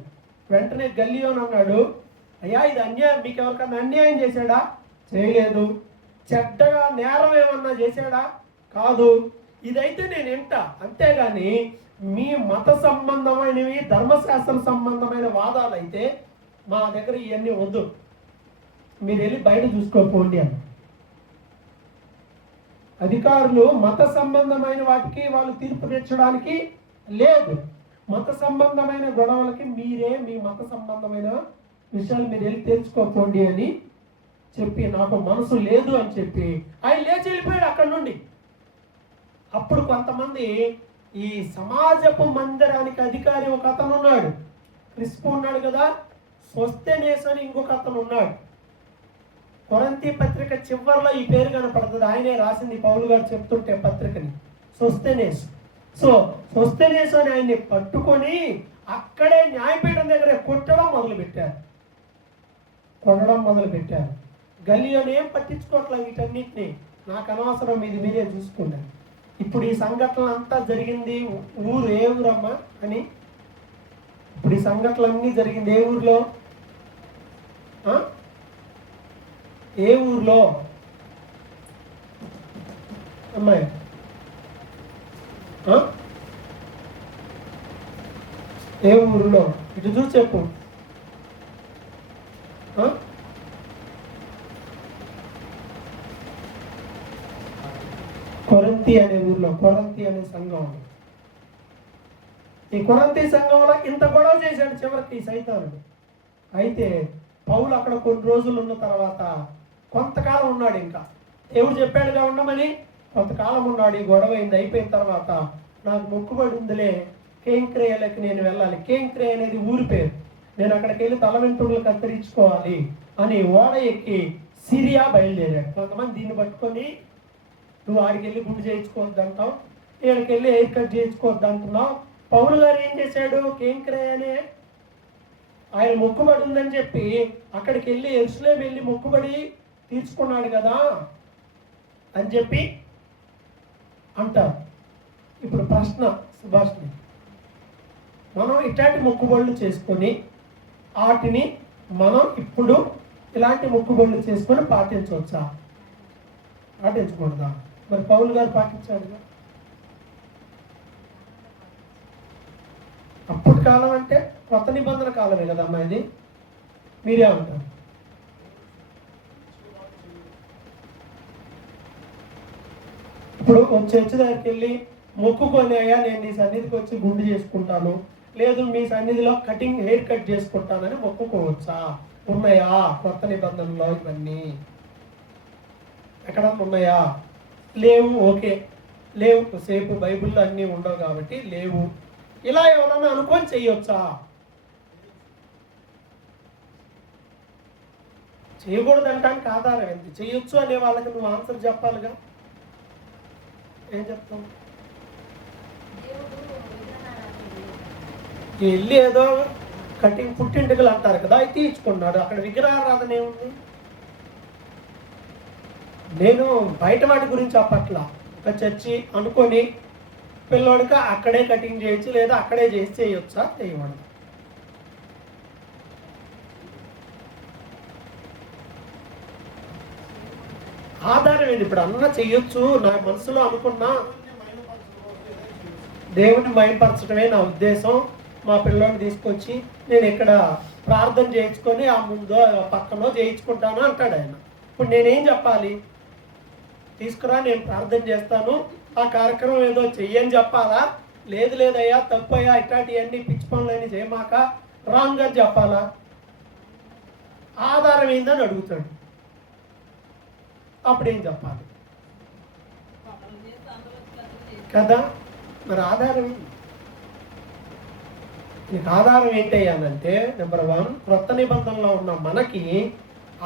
వెంటనే గల్లియోన్ అన్నాడు, అయ్యా ఇది అన్యాయం, మీకు ఎవరికన్నా అన్యాయం చేశాడా? చేయలేదు. చెడ్డగా నేరం ఏమన్నా చేశాడా? కాదు. ఇదైతే నేను వింటా, అంతేగాని మీ మత సంబంధమైనవి ధర్మశాస్త్ర సంబంధమైన వాదాలు అయితే మా దగ్గర ఇవన్నీ వద్దు, మీరు వెళ్ళి బయట చూసుకోపోండి అన్న. అధికారులు మత సంబంధమైన వాటికి వాళ్ళు తీర్పు తెచ్చడానికి లేదు. మత సంబంధమైన గొడవలకి మీరే మీ మత సంబంధమైన విషయాలు మీరు వెళ్ళి తెలుసుకోపోండి అని చెప్పి, నాకు మనసు లేదు అని చెప్పి ఆయన లేచి వెళ్ళిపోయాడు అక్కడి నుండి. అప్పుడు కొంతమంది ఈ సమాజపు మందిరానికి అధికారి ఒక అతను ఉన్నాడు, క్రిస్పు ఉన్నాడు కదా, సోస్తెనేస్ అని ఇంకొక అతను ఉన్నాడు. కొరింథీ పత్రిక చివరిలో ఈ పేరు కనపడుతుంది, ఆయనే రాసింది, పౌలు గారు చెప్తుంటే పత్రికని, సోస్తెనేస్. సో సోస్తెనేస్ అని ఆయన్ని పట్టుకొని అక్కడే న్యాయపీఠం దగ్గర కొట్టడం మొదలుపెట్టారు. గల్లియోన్ ఏం పట్టించుకోవట్లే వీటన్నిటిని, నాకు అనవసరం, ఇది మీరే చూసుకున్నాను. ఇప్పుడు ఈ సంఘటన అంతా జరిగింది ఊరు ఏ ఊరమ్మా అని, ఇప్పుడు ఈ సంఘటనలన్నీ జరిగింది ఏ ఊర్లో? ఏ ఊర్లో అమ్మాయి? ఏ ఊరిలో? ఇటు చూసి చెప్పు. కొరింథీ అనే ఊర్లో, కొరింథీ అనే సంఘం. ఈ కొరింథీ సంఘంలో ఇంత గొడవ చేశాడు చివరికి సైతానుడు. అయితే పౌలు అక్కడ కొన్ని రోజులు ఉన్న తర్వాత కొంతకాలం ఉన్నాడు. ఇంకా దేవుడు చెప్పాడుగా ఉండమని కొంతకాలం ఉన్నాడు. ఈ గొడవ అయింది, అయిపోయిన తర్వాత నాకు మొక్కుబడి ఉందిలే, కేంక్రేయలకి నేను వెళ్ళాలి. కేంక్రే అనేది ఊరి పేరు. నేను అక్కడికి వెళ్ళి తల వెంట్రుకలు కత్తిరించుకోవాలి అని ఓడ ఎక్కి సిరియా బయలుదేరాడు. కొంతమంది దీన్ని పట్టుకొని, నువ్వు ఆడికి వెళ్ళి గుండు చేయించుకోవద్దు అంటావు, ఈడికి వెళ్ళి హెయిర్ కట్ చేయించుకోవద్దు అంటున్నావు. పౌలు గారు ఏం చేశాడు? కేంక్రే అనే ఆయన మొక్కుబడి ఉందని చెప్పి అక్కడికి వెళ్ళి యెరూషలేము వెళ్ళి మొక్కుబడి తీర్చుకున్నాడు కదా అని చెప్పి అంటారు. ఇప్పుడు ప్రశ్న సుభాష్ని, మనం ఇట్లాంటి మొక్కుబడులు చేసుకొని వాటిని మనం ఇప్పుడు ఇలాంటి మొక్కుబడులు చేసుకొని పాటించవచ్చా? పాటించకూడదా? మరి పౌలు గారు పాటించాడుగా. అప్పటి కాలం అంటే కొత్త నిబంధన కాలమే కదమ్మా ఇది. మీరేమంటారు? ఇప్పుడు చర్చి దగ్గరికి వెళ్ళి మొక్కుకొని, అయ్యా నేను నీ సన్నిధికి వచ్చి గుండు చేసుకుంటాను, లేదు మీ సన్నిధిలో హెయిర్ కట్ చేసుకుంటానని మొక్కుకోవచ్చా? ఉన్నాయా కొత్త నిబంధనలో? ఇవన్నీ ఎక్కడ ఉన్నాయా? లేవు. ఓకే, లేవు. సేపు బైబిల్లో అన్నీ ఉండవు కాబట్టి లేవు. ఇలా ఎవరన్నా అనుకొని చెయ్యొచ్చా? చేయకూడదు అంటానికి ఆధారం ఏంటి? చెయ్యొచ్చు అనే వాళ్ళకి నువ్వు ఆన్సర్ చెప్పాలిగా. ఏం చెప్తావు? వెళ్ళి ఏదో కటింగ్ పుట్టింటికలు అంటారు కదా, అవి తీర్చుకున్నాడు. అక్కడ విగ్రహారాధన ఏముంది? నేను బయట వాటి గురించి చెప్పట్ల. ఒక చర్చి అనుకొని పిల్లోడికి అక్కడే కటింగ్ చేయొచ్చు, లేదా అక్కడే చేసి చేయొచ్చా? చేయకూడదు. ఆధారం ఏంటి? ఇప్పుడు అన్న చెయ్యొచ్చు, నా మనసులో అనుకున్నా, దేవుని మయంపరచడమే నా ఉద్దేశం. మా పిల్లోని తీసుకొచ్చి నేను ఇక్కడ ప్రార్థన చేయించుకొని ఆ ముందో పక్కనో చేయించుకుంటాను అంటాడు ఆయన. ఇప్పుడు నేనేం చెప్పాలి? తీసుకురా, నేను ప్రార్థన చేస్తాను, ఆ కార్యక్రమం ఏదో చెయ్యని చెప్పాలా? లేదు లేదయ్యా, తప్పయ్యా, ఇట్లాంటివన్నీ పిచ్చి పనులన్నీ చేయమాక, రాంగ్ అని చెప్పాలా? ఆధారం ఏందని అడుగుతాడు. అప్పుడేం చెప్పాలి కదా? మరి ఆధారం ఏంటి? నీకు ఆధారం ఏంటయ్యానంటే, నెంబర్ 1, క్రొత్త నిబంధనలో ఉన్న మనకి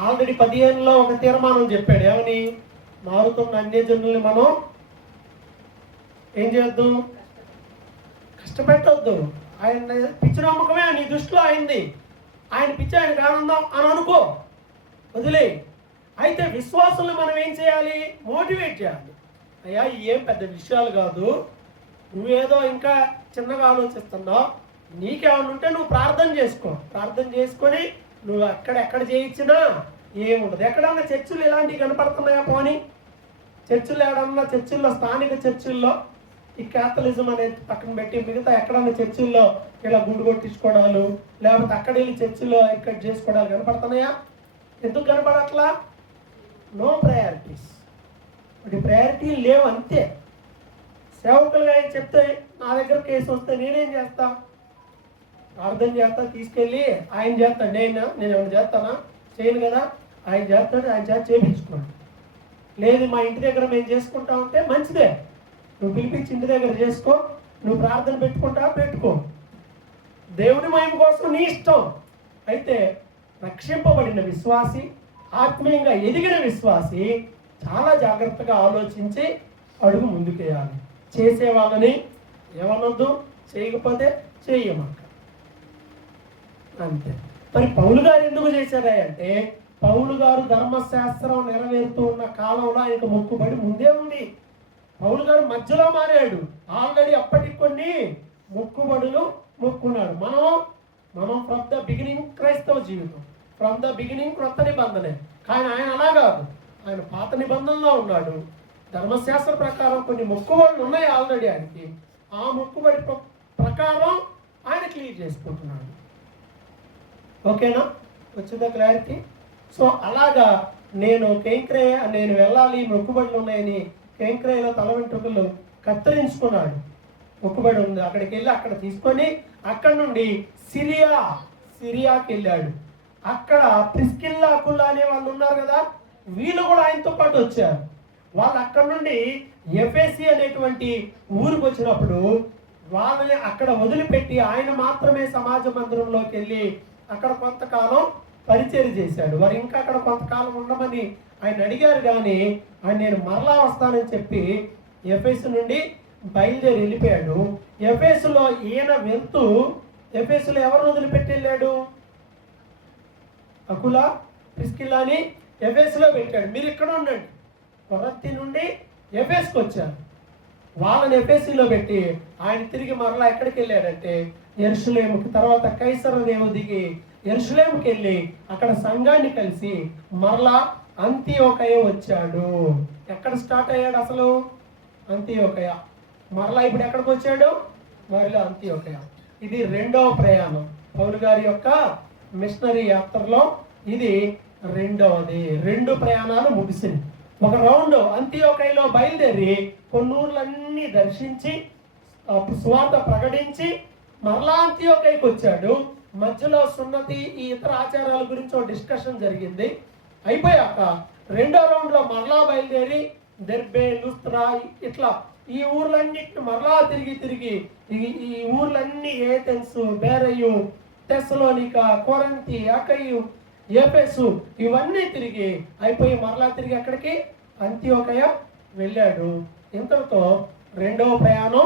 ఆల్రెడీ 15లో ఒక తీర్మానం చెప్పాడు. ఏమని? మారుతున్న అన్యజనుల్ని మనం ఏం చేయొద్దు? కష్టపెట్టొద్దు. ఆయన పిచ్చి నమ్మకమే నీ దృష్టిలో అయింది, ఆయన పిచ్చి ఆయనకు ఆనందం అని అనుకో. వదిలే. అయితే విశ్వాసులు మనం ఏం చేయాలి? మోటివేట్ చేయాలి. అయ్యా ఏం పెద్ద విషయాలు కాదు, నువ్వేదో ఇంకా చిన్నగా ఆలోచిస్తున్నావు, నీకేమన్నా ఉంటే నువ్వు ప్రార్థన చేసుకో, ప్రార్థన చేసుకొని నువ్వు ఎక్కడ చేయించినా ఏముండదు. ఎక్కడన్నా చర్చిలు ఇలాంటివి కనపడుతున్నాయా? పోనీ చర్చిలు ఏడన్నా, చర్చిల్లో స్థానిక చర్చిల్లో ఈ క్యాథలిజం అనేది పక్కన పెట్టి మిగతా ఎక్కడన్నా చర్చిల్లో ఇలా గుండు కొట్టించుకోవడాలు, లేకపోతే అక్కడ వెళ్ళి చర్చిల్లో ఇక్కడ చేసుకోవడాలు కనపడుతున్నాయా? ఎందుకు కనపడట్లా? No priorities. ఒకటి ప్రయారిటీ లేవు అంతే. సేవకులుగా ఏం చెప్తే నా దగ్గర కేసు వస్తే నేనేం చేస్తా? ప్రార్థన చేస్తా, తీసుకెళ్ళి ఆయన చేస్తాడు. నేను ఏమైనా చేస్తానా? చేయను కదా. ఆయన చేస్తాడు, ఆయన చేత చేయించుకున్నాడు. లేదు మా ఇంటి దగ్గర మేము చేసుకుంటా ఉంటే మంచిదే, నువ్వు పిలిపించి ఇంటి దగ్గర చేసుకో, నువ్వు ప్రార్థన పెట్టుకో, దేవుని మహిమ కోసం నీ ఇష్టం. అయితే రక్షింపబడిన విశ్వాసి, ఆత్మీయంగా ఎదిగిన విశ్వాసి చాలా జాగ్రత్తగా ఆలోచించి అడుగు ముందుకేయాలి. చేసే వాళ్ళని ఏమనొద్దు, చేయకపోతే చేయమంట అంతే. మరి పౌలు గారు ఎందుకు చేశారా అంటే, పౌలు గారు ధర్మశాస్త్రం నెరవేరుతూ ఉన్న కాలంలో ఆయనకు మొక్కుబడి ముందే ఉంది. పౌలు గారు మధ్యలో మారాడు, ఆల్రెడీ అప్పటికి కొన్ని మొక్కుబడులు మొక్కున్నాడు. మనం ఫ్రమ్ ద బిగినింగ్ క్రైస్తవ జీవితం, ఫ్రమ్ ద బిగినింగ్ క్రొత్త నిబంధనే. కానీ ఆయన అలా కాదు, ఆయన పాత నిబంధనలో ఉన్నాడు. ధర్మశాస్త్ర ప్రకారం కొన్ని మొక్కుబడులు ఉన్నాయి ఆల్రెడీ ఆయనకి. ఆ మొక్కుబడి ప్రకారం ఆయన క్లియర్ చేసుకుంటున్నాడు. ఓకేనా? వచ్చిందా క్లారిటీ? సో అలాగా నేను వెళ్ళాలి, మొక్కుబడులు ఉన్నాయని కేంక్రేయలో తల వెంట్రుకలు కత్తిరించుకున్నాడు. మొక్కుబడి ఉంది, అక్కడికి వెళ్ళి అక్కడ తీసుకొని అక్కడి నుండి సిరియాకి వెళ్ళాడు. అక్కడ ప్రిస్కిల్లా అకుల్లా అనే వాళ్ళు ఉన్నారు కదా, వీళ్ళు కూడా ఆయనతో పాటు వచ్చారు. వాళ్ళు అక్కడ నుండి ఎఫెసీ అనేటువంటి ఊరికి వచ్చినప్పుడు వాళ్ళని అక్కడ వదిలిపెట్టి ఆయన మాత్రమే సమాజ మందిరంలోకి వెళ్ళి అక్కడ కొంతకాలం పరిచయం చేశాడు. వారు ఇంకా అక్కడ కొంతకాలం ఉండమని ఆయన అడిగారు, కానీ ఆయన నేను మరలా వస్తానని చెప్పి ఎఫెసు నుండి బయలుదేరి వెళ్ళిపోయాడు. ఎఫెసులో ఈయన వెళ్తూ ఎఫెసులో ఎవరిని వదిలిపెట్టి వెళ్ళాడు? అకులా, ప్రిస్కిల్లాని ఎఫెసులో పెట్టాడు. మీరు ఇక్కడ ఉండండి. కొరత్తి నుండి ఎఫెస్కి వచ్చారు. వాళ్ళని ఎఫెసీలో పెట్టి ఆయన తిరిగి మరలా ఎక్కడికి వెళ్ళాడంటే యెరూషలేముకి. తర్వాత కైసరనేమో దిగి యెరూషలేముకి వెళ్ళి అక్కడ సంఘాన్ని కలిసి మరలా అంతియోకయ వచ్చాడు. ఎక్కడ స్టార్ట్ అయ్యాడు అసలు? అంతియోకయ. మరలా ఇప్పుడు ఎక్కడికి వచ్చాడు? మరలా అంతియోకయ. ఇది రెండవ ప్రయాణం పౌలు గారి యొక్క మిషనరీ యాత్రలో. ఇది రెండవది. 2 ప్రయాణాలు ముగిసింది. ఒక రౌండ్ అంతియోకయలో బయలుదేరి కొన్ని ఊర్లన్నీ దర్శించి సువార్త ప్రకటించి మరలా అంతియోకయకి వచ్చాడు. మధ్యలో సున్నతి, ఈ ఇతర ఆచారాల గురించి ఒక డిస్కషన్ జరిగింది. అయిపోయాక రెండో రౌండ్లో మరలా బయలుదేరి దెర్బే, లుస్త్రా, ఇట్లా ఈ ఊర్లన్నిటిని మరలా తిరిగి ఈ ఊర్లన్నీ ఏథెన్స్, బేరయు, తెస్సలోనిక, కొరంతి, అకయు, ఎఫెసు ఇవన్నీ తిరిగి అయిపోయి మరలా తిరిగి అక్కడికి అంతియోకయ వెళ్ళాడు. ఇంతటితో రెండవ ప్రయాణం